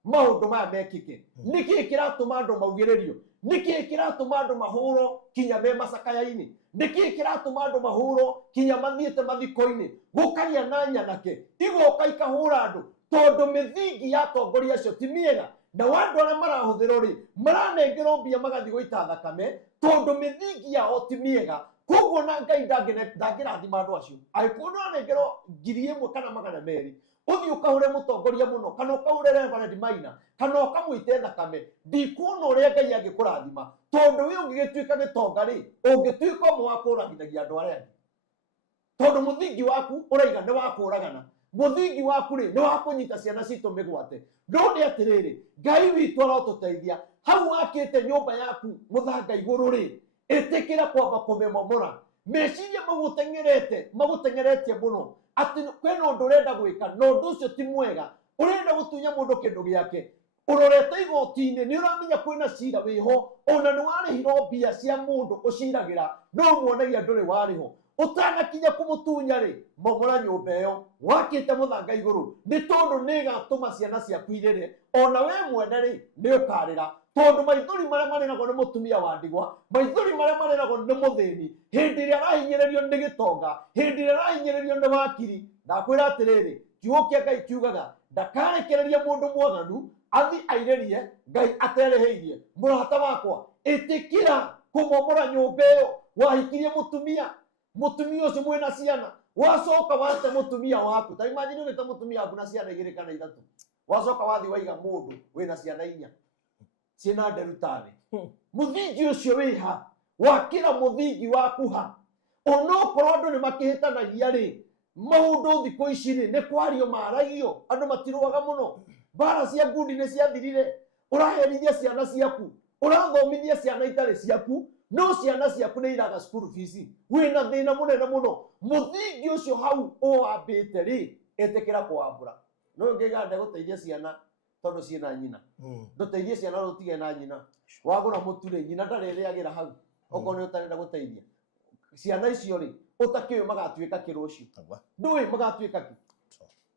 maũndũ maya mekĩke nĩkĩĩ kĩratũma andũ maugĩrĩrio nĩkĩĩ kĩratũma andũ mahũrwo kinya me macakaya-inĩ nĩkĩĩ kĩratũma andũ mahũrwo kinya mathiĩte mathiko-inĩ gũkagĩa na nyanake igoka ikahũra andũ tondũ mĩthingi ya atongoria acio ti mĩega na andũ arĩa marahũthĩrwo rĩ maranengerwo mbia magathiĩ gũita thakame tondũ mĩthingi yao ti mĩega koguo na Ngai ndangĩrathima andũ acio angĩkorwo nĩ wanengerwo 1,000 kana 200 ũthiĩ ũkahũre mũtongoria mũno kana ũkahũre Reverend Maina kana ũkamũite thakame ndikuona ũrĩa Ngai angĩkũrathima tondũ we ũngĩgĩtuĩka gĩtonga rĩ ũngĩtuĩka ũmwe wa kũragithagia andũ arĩa angĩ tondũ mũthingi waku ũraiga nĩ wa kũragana mũthingi waku rĩ nĩ wa kũnyita ciana citũ mĩgwate no nĩ atĩrĩrĩ Ngai witũ arotũteithia hau wakĩte nyũmba yaku mũthanga igũrũ rĩ ĩtĩkĩra kwamba kũmĩmomora meciria magũteng'eretie mũno atĩ kwĩna ũndũ ũrenda gwĩka na ũndũ ũcio ti mwega ũrenda gũtunya mũndũ kĩndũ gĩake ũrorete igoti-inĩ nĩ ũramenya kwĩna cira wĩho ona nĩ warĩhirwo mbia cia mũndũ ũciragĩra no muonagia ndũrĩ warĩho ũtanakinya kũmũtunya rĩ momora nyũmba ĩyo wakĩte mũthanga igũrũ nĩ tondũ nĩ ĩgatũma ciana ciaku irĩre ona we mwene rĩ nĩ ũkarĩra tondũ maithori marĩa marĩragwo nĩ mũtumia wa ndigwa maithori marĩa marĩragwo nĩ mũthĩni hĩndĩ ĩrĩa arahinyĩrĩrio nĩ gĩtonga hĩndĩ ĩrĩa arahinyĩrĩrio nĩ wakiri ndakwĩra atĩrĩrĩ kiugo kĩa Ngai kiugaga ndakarekereria mũndũ mwaganu athi airĩrie Ngai aterĩhĩirie mũrata wakwa ĩtĩkĩra kũmomora nyũmba ĩyo wahikirie mũtumia ũcio mwĩna ciana wacoka wate mũtumia waku ta imagine ũgĩte mũtumia waku na ciana 2 kana 3 wacoka wathi waiga mũndũ wĩna ciana 4 ciena nderu tarĩ mũthingi ũcio wĩ ha wakĩra mũthingi waku ha onokorwo andũ nĩ makĩhĩtanagia rĩ maũndũ thikũ ici rĩ nĩ kwario maragio andũ matirũaga mũno mbara cia ngundi nĩ ciathirire ũraherithia ciana ciaku ũrathomithia ciana itarĩ ciaku no ciana ciaku nĩ iraga school fees wĩna thĩna mũnene mũno mũthingi ũcio hau ũwambĩte rĩ ĩtĩkĩra kũwambũra no ũngĩiga ndegũteithia ciana tondũ ciĩna nyina ndũteithie ciana rũtige na nyina wagũra mũtu rĩ nyina ndarĩrĩagĩra hau okorwo nĩ ũtarenda gũteithia ciana icio rĩ ũtakĩũĩ magatuĩka kĩ rũciũ ndũĩ magatuĩka kĩ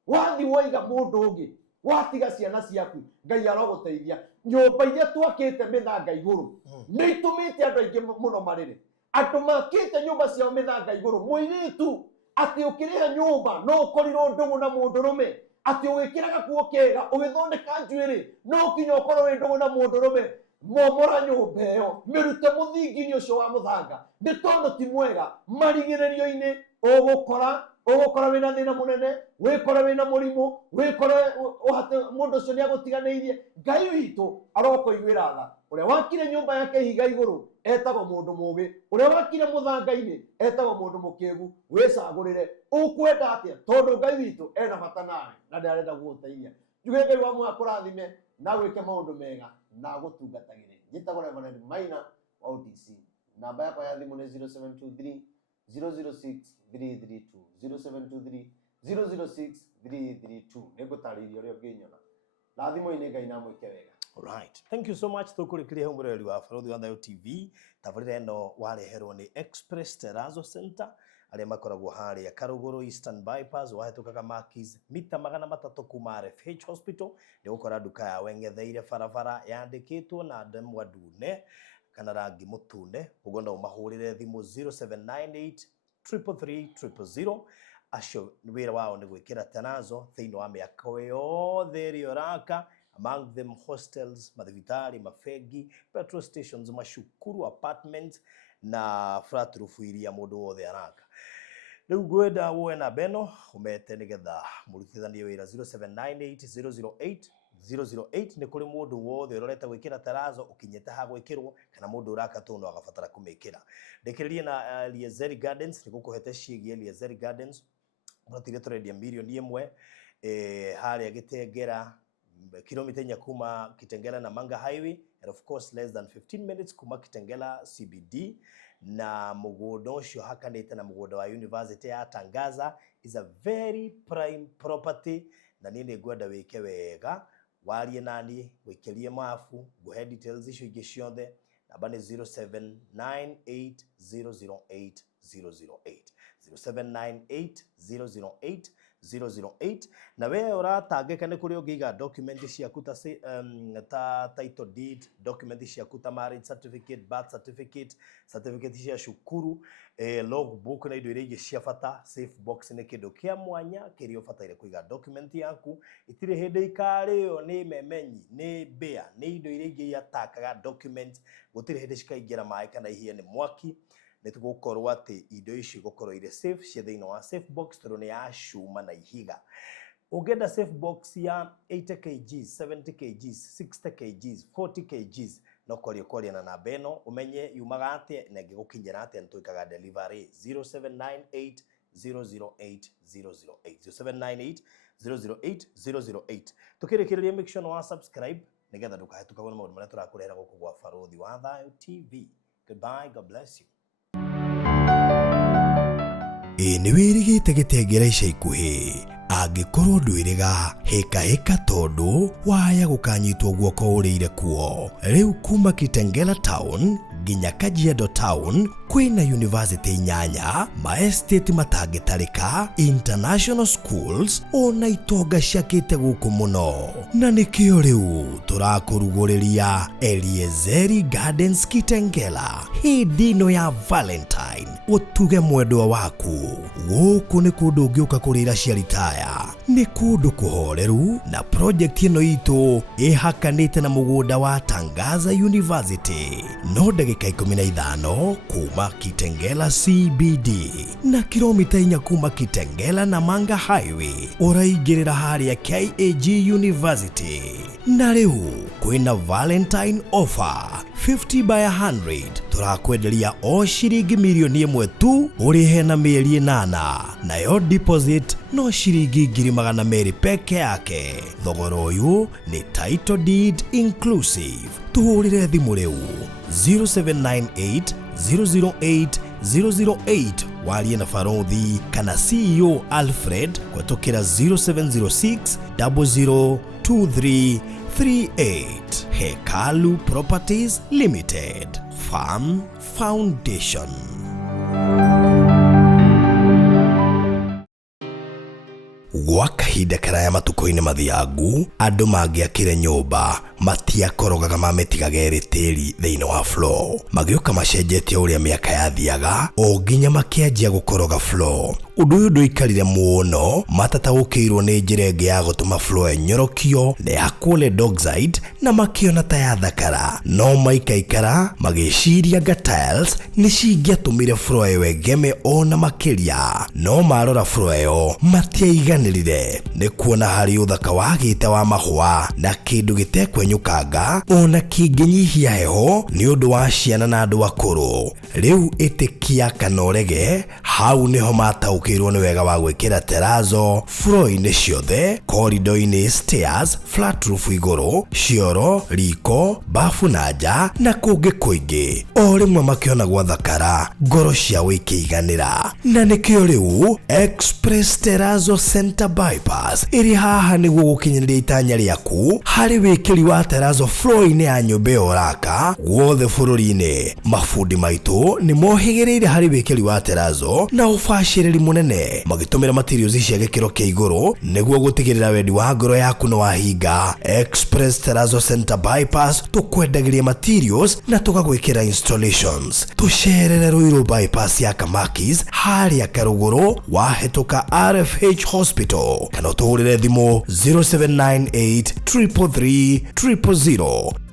wathi waiga mũndũ ũngĩ watiga ciana ciaku Ngai aroguteithia nyumba iria twakite mithanga iguru ni itumite andu aingi muno marire andu makite nyumba ciao mithanga iguru muiritu ati ukiriha nyumba no ukorirwo ndungu na mundurume ati ugikiraga kuo kega ugithondeka njuiri no kinya ukorwo wi ndungu na mundurume momora nyumba iyo mirute muthingi-ini ucio wa muthanga ni tondu ti mwega marigiririo-ini ugukora wina thina munene wikore wina murimu wikore uhate mundu ucio ni agutiganeirie Ngai witu arokuiguira tha uria wakire nyumba yake higa iguru etagwo mundu mugi uria wakire muthanga-ini etagwo mundu mukigu wicagurire ukwenda atia tondu Ngai witu ena bata nawe na ndarenda guguteithia njuge Ngai wamwe akurathime na gwike maundu mega na gutungatagire njitagwo Reverend Maina wa OTC namba yakwa ya thimu ni 0723 006 332 0723 006 332 nigutarĩria ũrĩa ũngĩnyona na thimũ-inĩ Ngai na mwĩke wega. Alright, thank you so much tukurikiria humureri wa Barũthi wa Thayũ TV tabarĩra ĩno wareherwo nĩ Express Terrazzo Center arĩa makoragwo harĩa Karuguru Eastern Bypass wahĩtũkaga Makis mita 300 kuma RFH Hospital nĩ gũkora nduka ya wengetheire barabara yandĩkĩtwo na ndemwa ndune kana rangi mutune ugo no mahurire thimu 0798 333 000 acio wira wao ni gwikira Terrazzo thiini wa miaka yothe ĩrĩa ũraka among them hostels, mathibitari, mafegi, petrol stations, mashukuru, apartments na flat roof iria mundu wothe araka. Riu gwenda woe na beno umete nigetha murutithanie wira 0798 008 ni kuri mundu wothe urorete gwikira Terrazzo ukinyete ha gwikirwo kana mundu uraka tu no agabatara kumikira. Ndikiririe na Eliezer Gardens ni gukuhete ciĩgie Eliezer Gardens mutire turendia milioni 1 haria Gitengera kilomita 4 kuma Kitengela na Manga Highway and of course less than 15 minutes kuma Kitengela CBD na mugunda ucio hakanite na mugunda wa University ya Tangaza is a very prime property na nini ngwenda wike wega warie nani wikirie mafu guhe details icio ingi ciothe namba ni 0798 008 008 0798 008 008 na we uratangika ni kuri ungiga document ciaku ta title deed, document ciaku ta marriage certificate, birth certificate, certificate cia cukuru, logbook na indo iria ingi cia bata. Safe box ni kindu kia mwanya kiria ubataire kuiga document yaku itire hindi ikario ni memenyi ni mbea ni indo iria ingi yatakaga document gutire hindi cikaingira mai kana ihie ni mwaki nitugukorwo ati indo ici gukorwo ire safe cia thiini wa safe box tondu ni ya cuma na ihiga. Ungenda safe box ya 80 kg 70 kg 60 kg 40 kg no koria na namba ino umenye yumaga atia na ngigukinyira atia ntuikaga delivery 0798 008 008 0798 008 008. Tukirikiria make sure no subscribe nigetha ndukahetuka wona maundu maria turakurehera guku gwa Barũthi wa Thayũ TV. Goodbye, God bless you. Nĩ wĩrĩgĩte Gĩtengera ica ikuhĩ angĩkorwo ndwĩrĩga hĩka tondu waya gũkanyitwo guoko ũrĩire kuo. Rĩu kuma Kitengela town nginya Kajiado town kwĩna university 8 ma estate matangĩtarĩka, international schools ona itonga ciakĩte gũkũ mũno. Na nĩkĩo rĩu tũrakũrugũrĩria Eliezer Gardens Kitengela hĩndĩ ĩno ya Valentine. Utuge mwendwa waku gũkũ nĩ kũndũ ũngĩũka kũrĩra ciaritaya, nĩ kũndũ kũhoreru na project ĩno itũ ĩhakanĩte na mũgũnda wa Tangaza University no ndagĩka 15 kuma Kitengela CBD na kilomita 4 kuma Kitengela na Manga Highway ũraingĩrĩra harĩa KAG University. Na rĩu kwĩna Valentine offer 50 by 100 turakwenderia o ciringi milioni 1 tu ũrĩhe na mĩeri 8 nayo deposit no ciringi 200,000 peke yake. Thogora ũyũ nĩ title deed inclusive. Tuhũrĩre thimũ rĩu 0798 008 008 warie na Barũthi kana CEO Alfred kũhetũkĩra 0706 002338. Hekalu Properties Limited Farm Foundation. Gwaka kahinda karaya matuko-inĩ mathiangu andũ mangĩakire nyũmba matiakorogaga mamĩtigaga tĩri thĩinĩ wa floor, magĩũka macenjetie ũrĩa mĩaka yathiaga o nginya makĩanjia gũkoroga floor. Ũndũ ũyũ ndũikarire mũno, matataũkĩirwo nĩ njĩra ĩngĩ ya gũtũma floor enyorokio na yakwo lead oxide na makĩona ta yathakara, no maikaikara magĩciria anga tiles nĩ cingĩatũmire floor ĩyo ĩgeme ona makĩria, no marora floor ĩyo matiaiganĩrire nĩ kuona harĩ ũthaka wagĩte wa mahũa na kĩndũ gĩtekwenyũkanga ona kĩngĩnyihia heho nĩ ũndũ wa ciana na andũ akũrũ. Rĩu ĩtĩkia kana ũrege, hau nĩho mataũkĩirwo nĩ wega wa gwĩkĩra terrazzo floor-inĩ ciothe, corridor-inĩ, stairs, flat roof igũrũ, cioro, riko, bafu na nja na kũngĩ kũingĩ. O rĩmwe makĩona gwathakara, ngoro ciao ikĩiganĩra, na nĩkĩo rĩu Express Terrazzo Center Bypass ĩrĩ haha nĩguo gũkinyĩrĩria itanya rĩaku harĩ wĩkĩri wa terrazzo floor-inĩ ya nyũmba ĩyo ũraka guothe bũrũri-inĩ. Mafundi maitũ nĩ mohĩgĩrĩire harĩ wĩkĩri wa terrazzo na ũbacĩrĩri mũnene, magĩtũmĩra materials cia gĩkĩro kĩa igũrũ nĩguo gũtigĩrĩra wendi wa ngoro yaku nĩ wahinga. Express Terrazzo Center Bypass tũkwendagĩria materials na tũgagwĩkĩra installations. Tũcerere Ruiru bypass ya Kamakis harĩa Karũgũrũ wahĩtũka RFH Hospital, kana ũtũhũrĩre thimũ 0798 333 000.